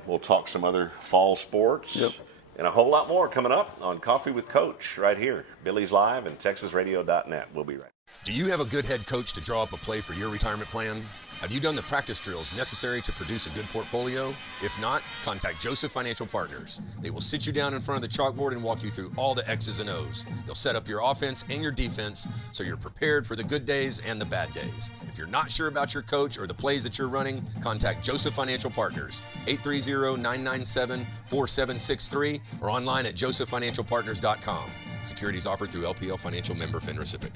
we'll talk some other fall sports. Yep. And a whole lot more coming up on Coffee with Coach right here, Billies.Live and TexasRadio.net. We'll be right back. Do you have a good head coach to draw up a play for your retirement plan? Have you done the practice drills necessary to produce a good portfolio? If not, contact Joseph Financial Partners. They will sit you down in front of the chalkboard and walk you through all the X's and O's. They'll set up your offense and your defense so you're prepared for the good days and the bad days. If you're not sure about your coach or the plays that you're running, contact Joseph Financial Partners, 830-997-4763 or online at josephfinancialpartners.com. Securities offered through LPL Financial member FINRA.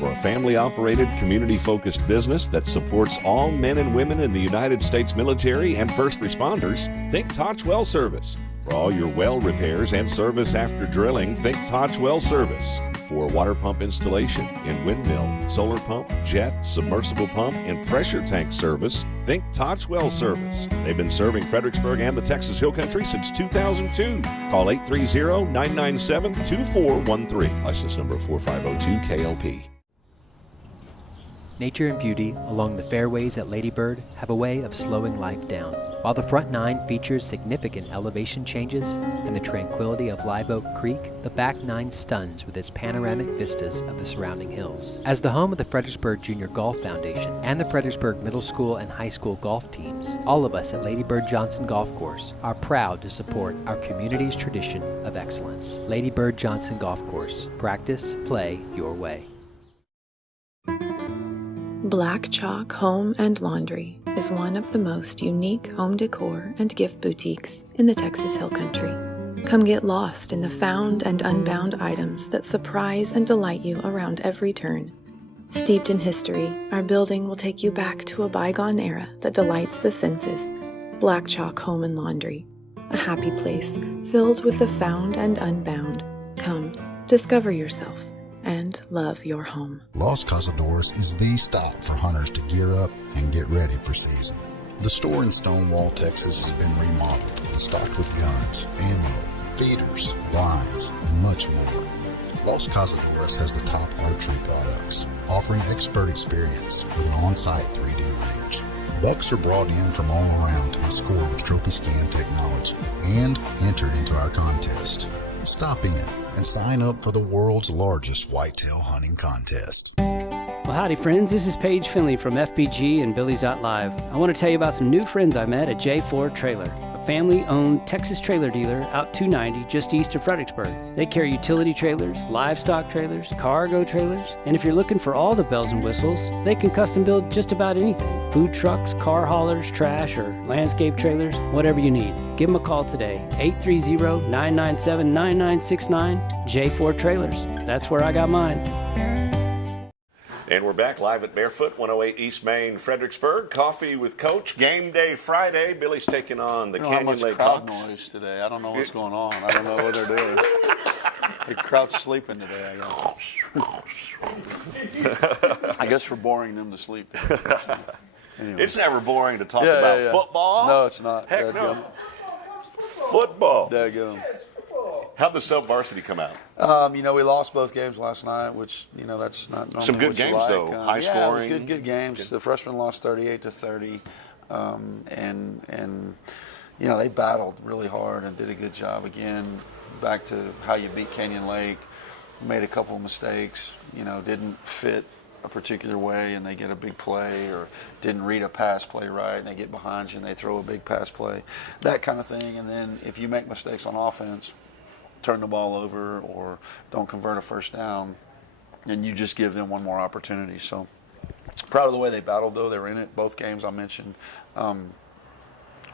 For a family-operated, community-focused business that supports all men and women in the United States military and first responders, think Toch Well Service. For all your well repairs and service after drilling, think Toch Well Service. For water pump installation in windmill, solar pump, jet, submersible pump, and pressure tank service, think Toch Well Service. They've been serving Fredericksburg and the Texas Hill Country since 2002. Call 830-997-2413. License number 4502-KLP. Nature and beauty along the fairways at Lady Bird have a way of slowing life down. While the front nine features significant elevation changes and the tranquility of Live Oak Creek, the back nine stuns with its panoramic vistas of the surrounding hills. As the home of the Fredericksburg Junior Golf Foundation and the Fredericksburg Middle School and High School golf teams, all of us at Lady Bird Johnson Golf Course are proud to support our community's tradition of excellence. Lady Bird Johnson Golf Course. Practice, play your way. Black Chalk Home and Laundry is one of the most unique home decor and gift boutiques in the Texas Hill Country. Come get lost in the found and unbound items that surprise and delight you around every turn. Steeped in history, our building will take you back to a bygone era that delights the senses. Black Chalk Home and Laundry, a happy place filled with the found and unbound. Come, discover yourself and love your home. Los Cazadores is the stop for hunters to gear up and get ready for season. The store in Stonewall, Texas has been remodeled and stocked with guns, ammo, feeders, blinds, and much more. Los Cazadores has the top archery products, offering expert experience with an on-site 3D range. Bucks are brought in from all around to be scored with trophy scan technology and entered into our contest. Stop in and sign up for the world's largest whitetail hunting contest. Well, howdy, friends. This is Paige Finley from FBG and Billies.Live. I want to tell you about some new friends I met at J4 Trailer, a family-owned Texas trailer dealer out 290 just east of Fredericksburg. They carry utility trailers, livestock trailers, cargo trailers, and if you're looking for all the bells and whistles, they can custom build just about anything. Food trucks, car haulers, trash, or landscape trailers, whatever you need. Give them a call today, 830-997-9969, J4 Trailers. That's where I got mine. And we're back live at Barefoot, 108 East Main, Fredericksburg. Coffee with Coach. Game day Friday. Billy's taking on the Canyon Lake crowd Hawks. noise today. I don't know what's going on. I don't know what they're doing. The crowd's sleeping today, I guess. I guess we're boring them to sleep. Anyway. It's never boring to talk about football. No, it's not. Heck no. Football. Daggum. How'd the sub-varsity come out? We lost both games last night, which, that's not normally some good what you games, like. though. High scoring. Yeah, good games. The freshmen lost 38-30, and they battled really hard and did a good job. Again, back to how you beat Canyon Lake. Made a couple of mistakes, didn't fit a particular way and they get a big play, or didn't read a pass play right and they get behind you and they throw a big pass play, that kind of thing. And then if you make mistakes on offense, turn the ball over or don't convert a first down, and you just give them one more opportunity. So proud of the way they battled, though. They were in it both games. I mentioned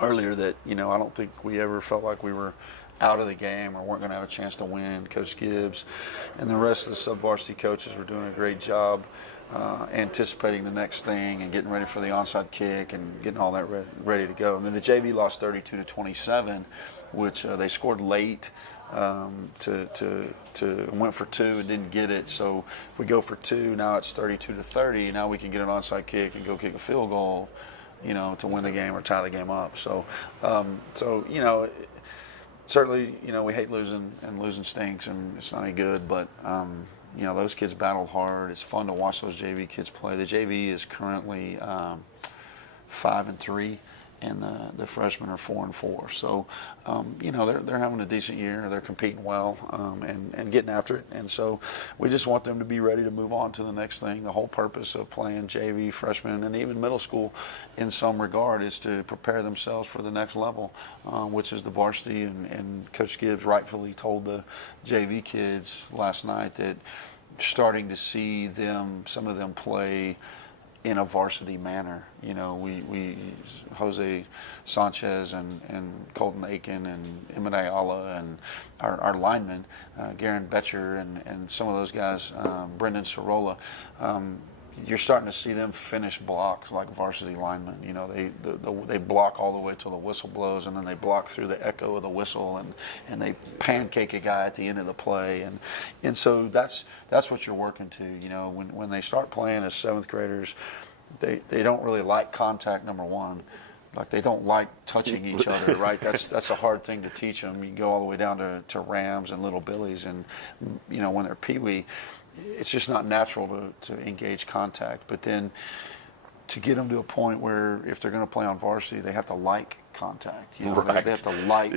earlier that I don't think we ever felt like we were out of the game or weren't going to have a chance to win. Coach Gibbs and the rest of the sub-varsity coaches were doing a great job anticipating the next thing and getting ready for the onside kick and getting all that ready to go. And then the JV lost 32-27, which they scored late. Went for two and didn't get it. So if we go for two, now it's 32-30. Now we can get an onside kick and go kick a field goal, to win the game or tie the game up. So, certainly, we hate losing, and losing stinks, and it's not any good. But those kids battled hard. It's fun to watch those JV kids play. The JV is currently 5-3. And the freshmen are 4-4. So, they're having a decent year. They're competing well and getting after it. And so we just want them to be ready to move on to the next thing. The whole purpose of playing JV, freshmen, and even middle school in some regard is to prepare themselves for the next level, which is the varsity. And Coach Gibbs rightfully told the JV kids last night that starting to see some of them play in a varsity manner. We Jose Sanchez and Colton Aiken and Emmett Ayala and our linemen, Garen Betcher and some of those guys, Brendan Sorolla, you're starting to see them finish blocks like varsity linemen. They block all the way till the whistle blows, and then they block through the echo of the whistle, and they pancake a guy at the end of the play, and so that's what you're working to. When they start playing as seventh graders, they don't really like contact, number one. Like, they don't like touching each other, right? That's a hard thing to teach them. You go all the way down to Rams and Little Billies, and when they're peewee, it's just not natural to engage contact. But then to get them to a point where if they're going to play on varsity, they have to like contact. Right. They have to like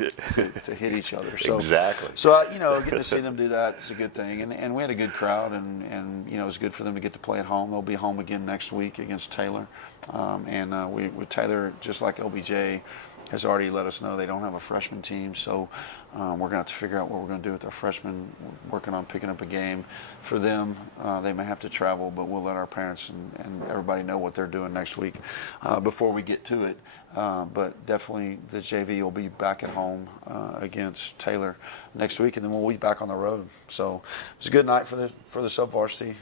to hit each other. So, exactly. So getting to see them do that is a good thing. And we had a good crowd, and it was good for them to get to play at home. They'll be home again next week against Taylor. With Taylor, just like LBJ, has already let us know they don't have a freshman team, so we're going to have to figure out what we're going to do with our freshmen. We're working on picking up a game for them. They may have to travel, but we'll let our parents and everybody know what they're doing next week before we get to it. But definitely the JV will be back at home against Taylor next week, and then we'll be back on the road. So it was a good night for the sub-varsity.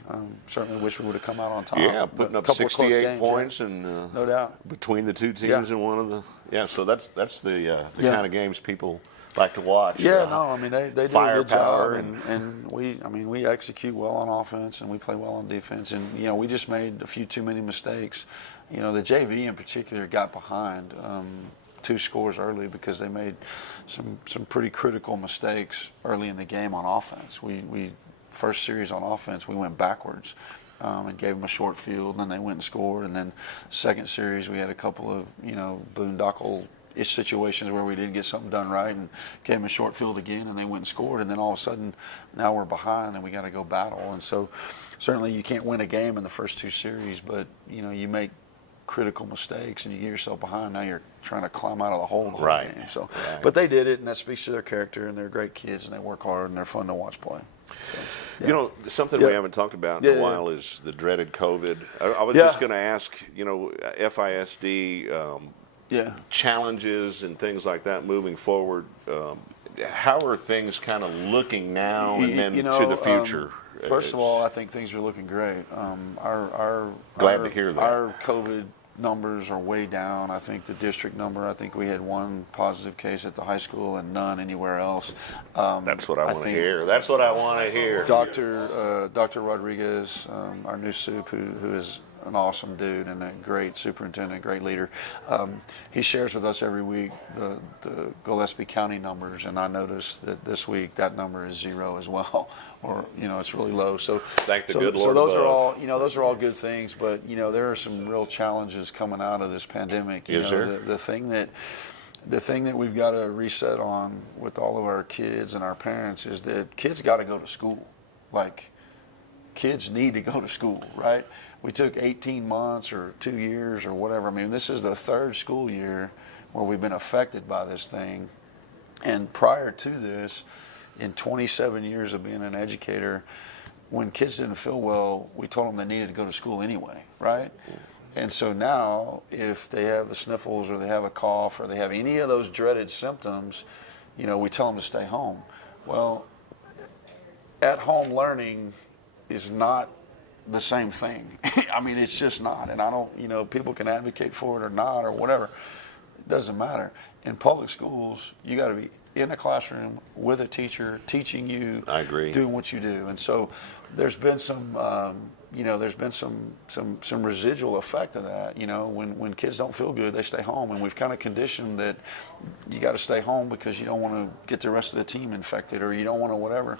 Certainly wish we would have come out on top. Yeah, putting up 68 points, and no doubt between the two teams in one of the So that's the kind of games people like to watch. Yeah, they do a good job, and we execute well on offense and we play well on defense, and we just made a few too many mistakes. The JV in particular got behind 2 scores early because they made some pretty critical mistakes early in the game on offense. We first series on offense we went backwards and gave them a short field, and then they went and scored, and then second series we had a couple of boondoggle situations where we didn't get something done right and gave them a short field again, and they went and scored, and then all of a sudden now we're behind and we got to go battle. And so certainly you can't win a game in the first 2 series, but you make critical mistakes and you get yourself behind. Now you're trying to climb out of the hole. Right. Game. So, but they did it, and that speaks to their character, and they're great kids, and they work hard, and they're fun to watch play. So, yeah. Something we haven't talked about in a while is the dreaded COVID. I was just going to ask, FISD challenges and things like that moving forward. How are things kind of looking now and then to the future? First of all, I think things are looking great. Glad to hear that. Our COVID numbers are way down. I think the district number, I think we had 1 positive case at the high school and none anywhere else. That's what I want to hear. That's what I want to hear. Dr. Rodriguez, our new soup, who is an awesome dude and a great superintendent, great leader. He shares with us every week the Gillespie County numbers, and I noticed that this week that number is 0 as well, or it's really low. So thank the good Lord. So those above. Those are all good things, but there are some real challenges coming out of this pandemic. Is there? The thing that we've got to reset on with all of our kids and our parents is that kids got to go to school. Like, kids need to go to school, right? We took 18 months or 2 years or whatever. I mean, this is the 3rd school year where we've been affected by this thing. And prior to this, in 27 years of being an educator, when kids didn't feel well, we told them they needed to go to school anyway, right? And so now, if they have the sniffles or they have a cough or they have any of those dreaded symptoms, we tell them to stay home. Well, at-home learning is not the same thing. I mean, it's just not. And I don't, people can advocate for it or not or whatever. It doesn't matter. In public schools, you got to be in the classroom with a teacher teaching you. I agree. Doing what you do. And so there's been some, some residual effect of that. When kids don't feel good, they stay home, and we've kind of conditioned that you got to stay home because you don't want to get the rest of the team infected, or you don't want to whatever.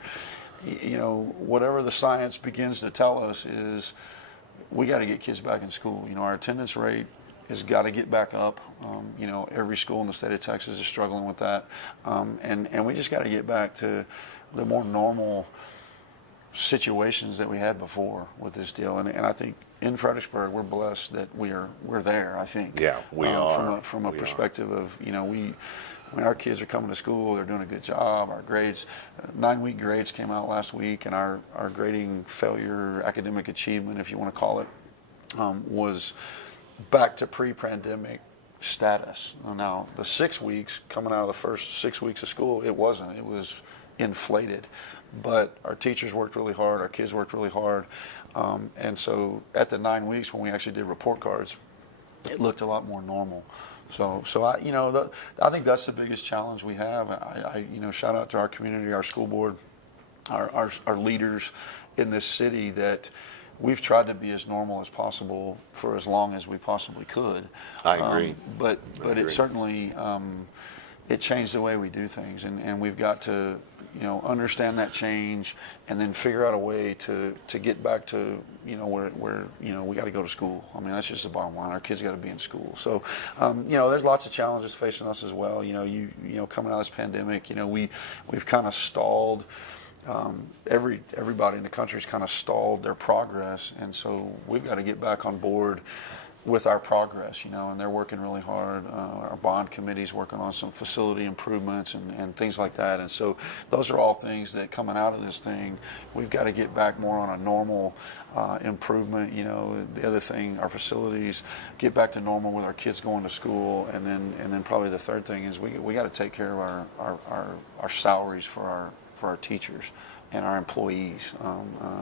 Whatever the science begins to tell us is we got to get kids back in school. Our attendance rate has got to get back up. Every school in the state of Texas is struggling with that. And we just got to get back to the more normal situations that we had before with this deal. And I think in Fredericksburg, we're blessed that we're there, I think. Yeah, we are. From a perspective of, when our kids are coming to school, they're doing a good job. Our grades, 9-week grades came out last week, and our grading failure, academic achievement, if you want to call it, was back to pre-pandemic status. Now, the 6 weeks, coming out of the first 6 weeks of school, it wasn't. It was inflated. But our teachers worked really hard. Our kids worked really hard. And so at the 9 weeks, when we actually did report cards, it looked a lot more normal. So I think that's the biggest challenge we have. I shout out to our community, our school board, our leaders in this city, that we've tried to be as normal as possible for as long as we possibly could. I agree. But it certainly it changed the way we do things, and we've got to understand that change and then figure out a way to get back to where we got to go to school. I mean, that's just the bottom line. Our kids got to be in school. So there's lots of challenges facing us as well. Coming out of this pandemic, we've kind of stalled. Everybody in the country's kind of stalled their progress, and so we've got to get back on board with our progress, and they're working really hard. Our bond committee's working on some facility improvements and things like that. And so those are all things that coming out of this thing, we've got to get back more on a normal improvement. The other thing, our facilities, get back to normal with our kids going to school. And then probably the third thing is we got to take care of our salaries for our teachers and our employees,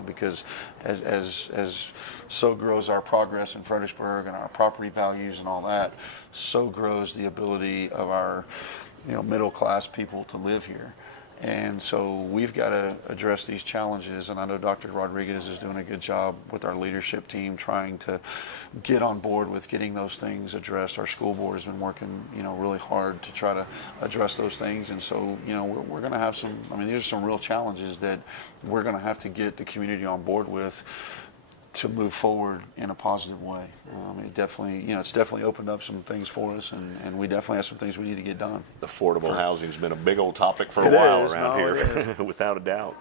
because as so grows our progress in Fredericksburg and our property values and all that, so grows the ability of our middle class people to live here. And so we've got to address these challenges, and I know Dr. Rodriguez is doing a good job with our leadership team trying to get on board with getting those things addressed. Our school board has been working, really hard to try to address those things, and so, we're going to have these are some real challenges that we're going to have to get the community on board with to move forward in a positive way. It's definitely opened up some things for us, and we definitely have some things we need to get done. Affordable housing has been a big old topic for a while around here, without a doubt.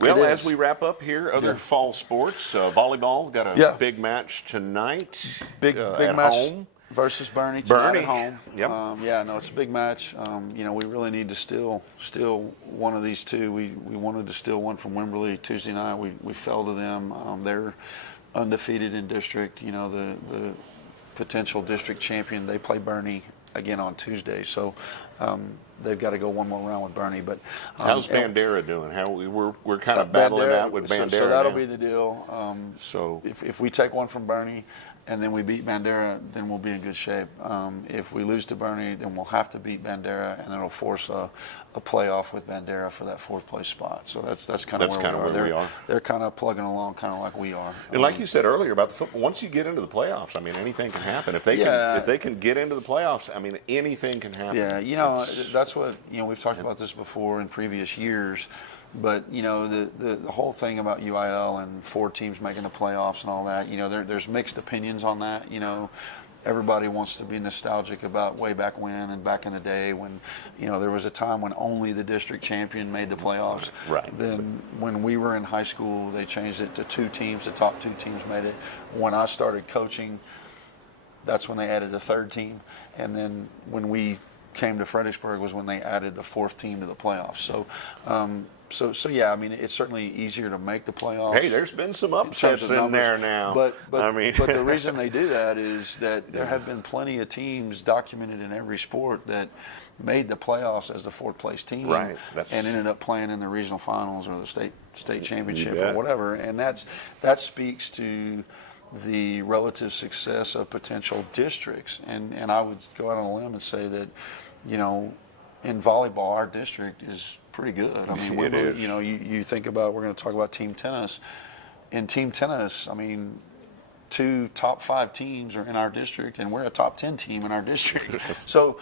Well, as we wrap up here, other fall sports, volleyball got a big match tonight. Big at match home versus Bernie tonight at home. Yep. It's a big match. We really need to steal one of these two. We wanted to steal one from Wimberley Tuesday night. We fell to them. They're undefeated in district. The potential district champion. They play Bernie again on Tuesday. So they've got to go one more round with Bernie. But how's Bandera doing? We're kind of battling out with Bandera. So that'll be the deal. So if we take one from Bernie and then we beat Bandera, then we'll be in good shape. If we lose to Bernie, then we'll have to beat Bandera, and it'll force a playoff with Bandera for that fourth place spot. So that's kind of where we are. They're kind of plugging along, kind of like we are. And like you said earlier about the football, once you get into the playoffs, anything can happen. If they can get into the playoffs, anything can happen. Yeah, that's what we've talked about this before in previous years. But the whole thing about UIL and 4 teams making the playoffs and all that, there's mixed opinions on that. Everybody wants to be nostalgic about way back when and back in the day when there was a time when only the district champion made the playoffs. Right. Then when we were in high school, they changed it to 2 teams. The top 2 teams made it. When I started coaching, that's when they added a 3rd team. And then when we came to Fredericksburg was when they added the 4th team to the playoffs. So yeah, it's certainly easier to make the playoffs. Hey, there's been some upsets in there now. But the reason they do that is that there have been plenty of teams documented in every sport that made the playoffs as the 4th place team, right? And ended up playing in the regional finals or the state championship or whatever. And that speaks to the relative success of potential districts. And I would go out on a limb and say that, in volleyball, our district is pretty good. It is. You think about, we're going to talk about team tennis. In team tennis, 2 top 5 teams are in our district, and we're a top 10 team in our district. So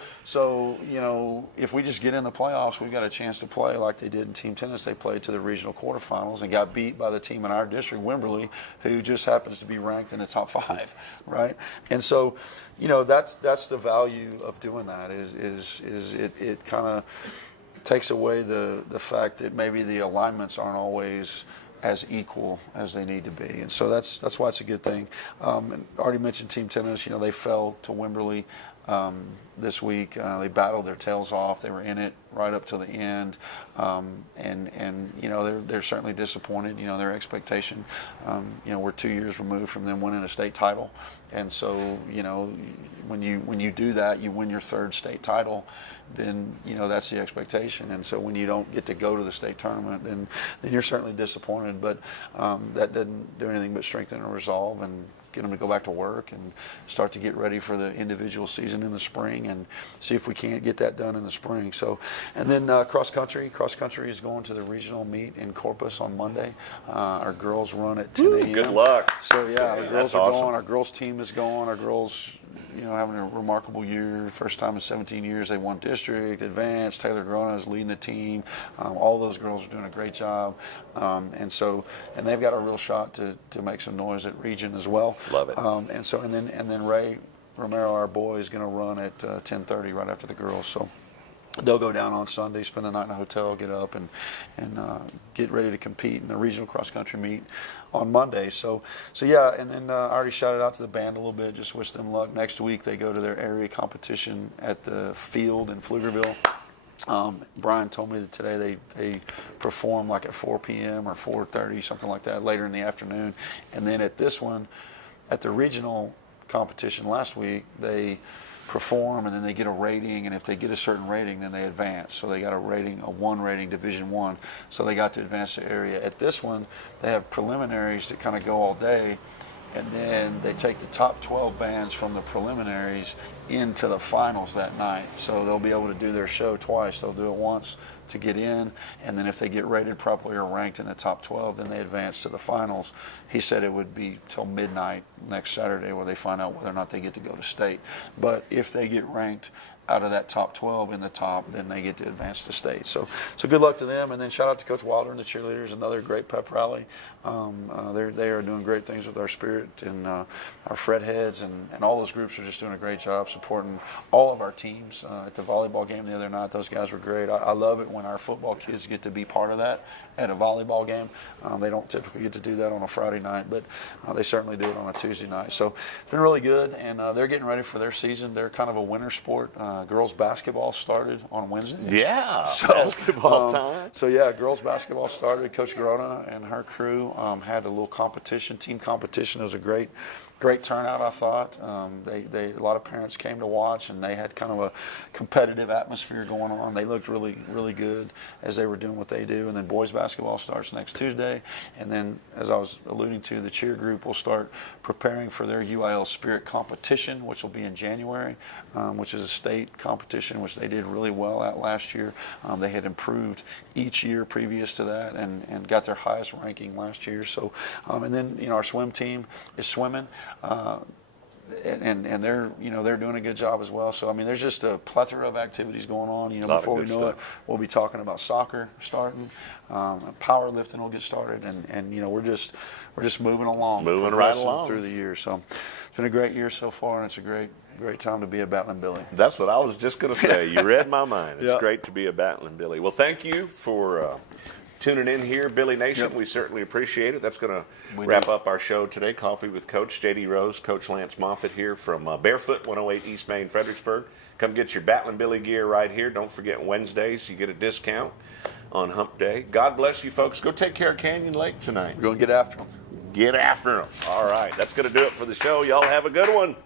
if we just get in the playoffs, we've got a chance to play like they did in team tennis. They played to the regional quarterfinals and got beat by the team in our district, Wimberley, who just happens to be ranked in the top 5, right? And so, that's the value of doing that. Is it kind of takes away the fact that maybe the alignments aren't always as equal as they need to be, and so that's why it's a good thing. And already mentioned team tennis. They fell to Wimberley this week. They battled their tails off. They were in it right up to the end, and they're certainly disappointed. Their expectation. We're 2 years removed from them winning a state title, and so when you do that, you win your 3rd state title. Then that's the expectation, and so when you don't get to go to the state tournament, then you're certainly disappointed. But that doesn't do anything but strengthen their resolve and get them to go back to work and start to get ready for the individual season in the spring and see if we can't get that done in the spring. So, and then cross country is going to the regional meet in Corpus on Monday. Our girls run at 10 a.m. Good luck. So yeah, our girls are awesome. going. Our girls team is going. Our girls, having a remarkable year. First time in 17 years they won district, advanced. Taylor Grona is leading the team. All those girls are doing a great job. And they've got a real shot to make some noise at region as well. Love it. And then Ray Romero, our boy, is going to run at 10:30 right after the girls. So they'll go down on Sunday, spend the night in a hotel, get up and get ready to compete in the regional cross country meet on Monday. So yeah, and then I already shouted out to the band a little bit, just wish them luck. Next week they go to their area competition at the field in Pflugerville. Brian told me that today they perform like at 4 p.m. or 4:30, something like that, later in the afternoon. And then at this one, at the regional competition last week, they perform and then they get a rating, and if they get a certain rating, then they advance. So they got a 1 rating, Division 1, so they got to advance to area. At this one, they have preliminaries that kind of go all day, and then they take the top 12 bands from the preliminaries into the finals that night. So they'll be able to do their show twice. They'll do it once to get in, and then if they get rated properly or ranked in the top 12, then they advance to the finals. He said it would be till midnight next Saturday where they find out whether or not they get to go to state. But if they get ranked, out of that top 12 in the top, then they get to advance to state. So good luck to them, and then shout out to Coach Wilder and the cheerleaders. Another great pep rally. They are doing great things with our Spirit and our Fred Heads, and all those groups are just doing a great job supporting all of our teams. At the volleyball game the other night, those guys were great. I love it when our football kids get to be part of that at a volleyball game. They don't typically get to do that on a Friday night, but they certainly do it on a Tuesday night. So it's been really good, and they're getting ready for their season. They're kind of a winter sport. Girls basketball started on Wednesday. Yeah, so, basketball time. So yeah, girls basketball started. Coach Grona and her crew had a little competition, team competition. It was a great turnout, I thought. A lot of parents came to watch, and they had kind of a competitive atmosphere going on. They looked really, really good as they were doing what they do. And then boys basketball starts next Tuesday. And then, as I was alluding to, the cheer group will start preparing for their UIL Spirit competition, which will be in January, which is a state competition, which they did really well at last year. They had improved each year previous to that and got their highest ranking last year. So, and then, our swim team is swimming. And they're doing a good job as well. So there's just a plethora of activities going on. Before we know it, we'll be talking about soccer starting, powerlifting will get started, and we're just moving along, right along through the year. So it's been a great year so far, and it's a great time to be a Battlin Billie. That's what I was just going to say. You read my mind. It's great to be a Battlin Billie. Well, thank you for tuning in here, Billie Nation. Yep. We certainly appreciate it. That's going to wrap up our show today. Coffee with Coach JD Rose, Coach Lance Moffet here from Barefoot, 108 East Main, Fredericksburg. Come get your Battlin Billie gear right here. Don't forget Wednesdays, you get a discount on Hump Day. God bless you, folks. Go take care of Canyon Lake tonight. We're going to get after them. Get after them. All right. That's going to do it for the show. Y'all have a good one.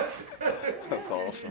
That's awesome.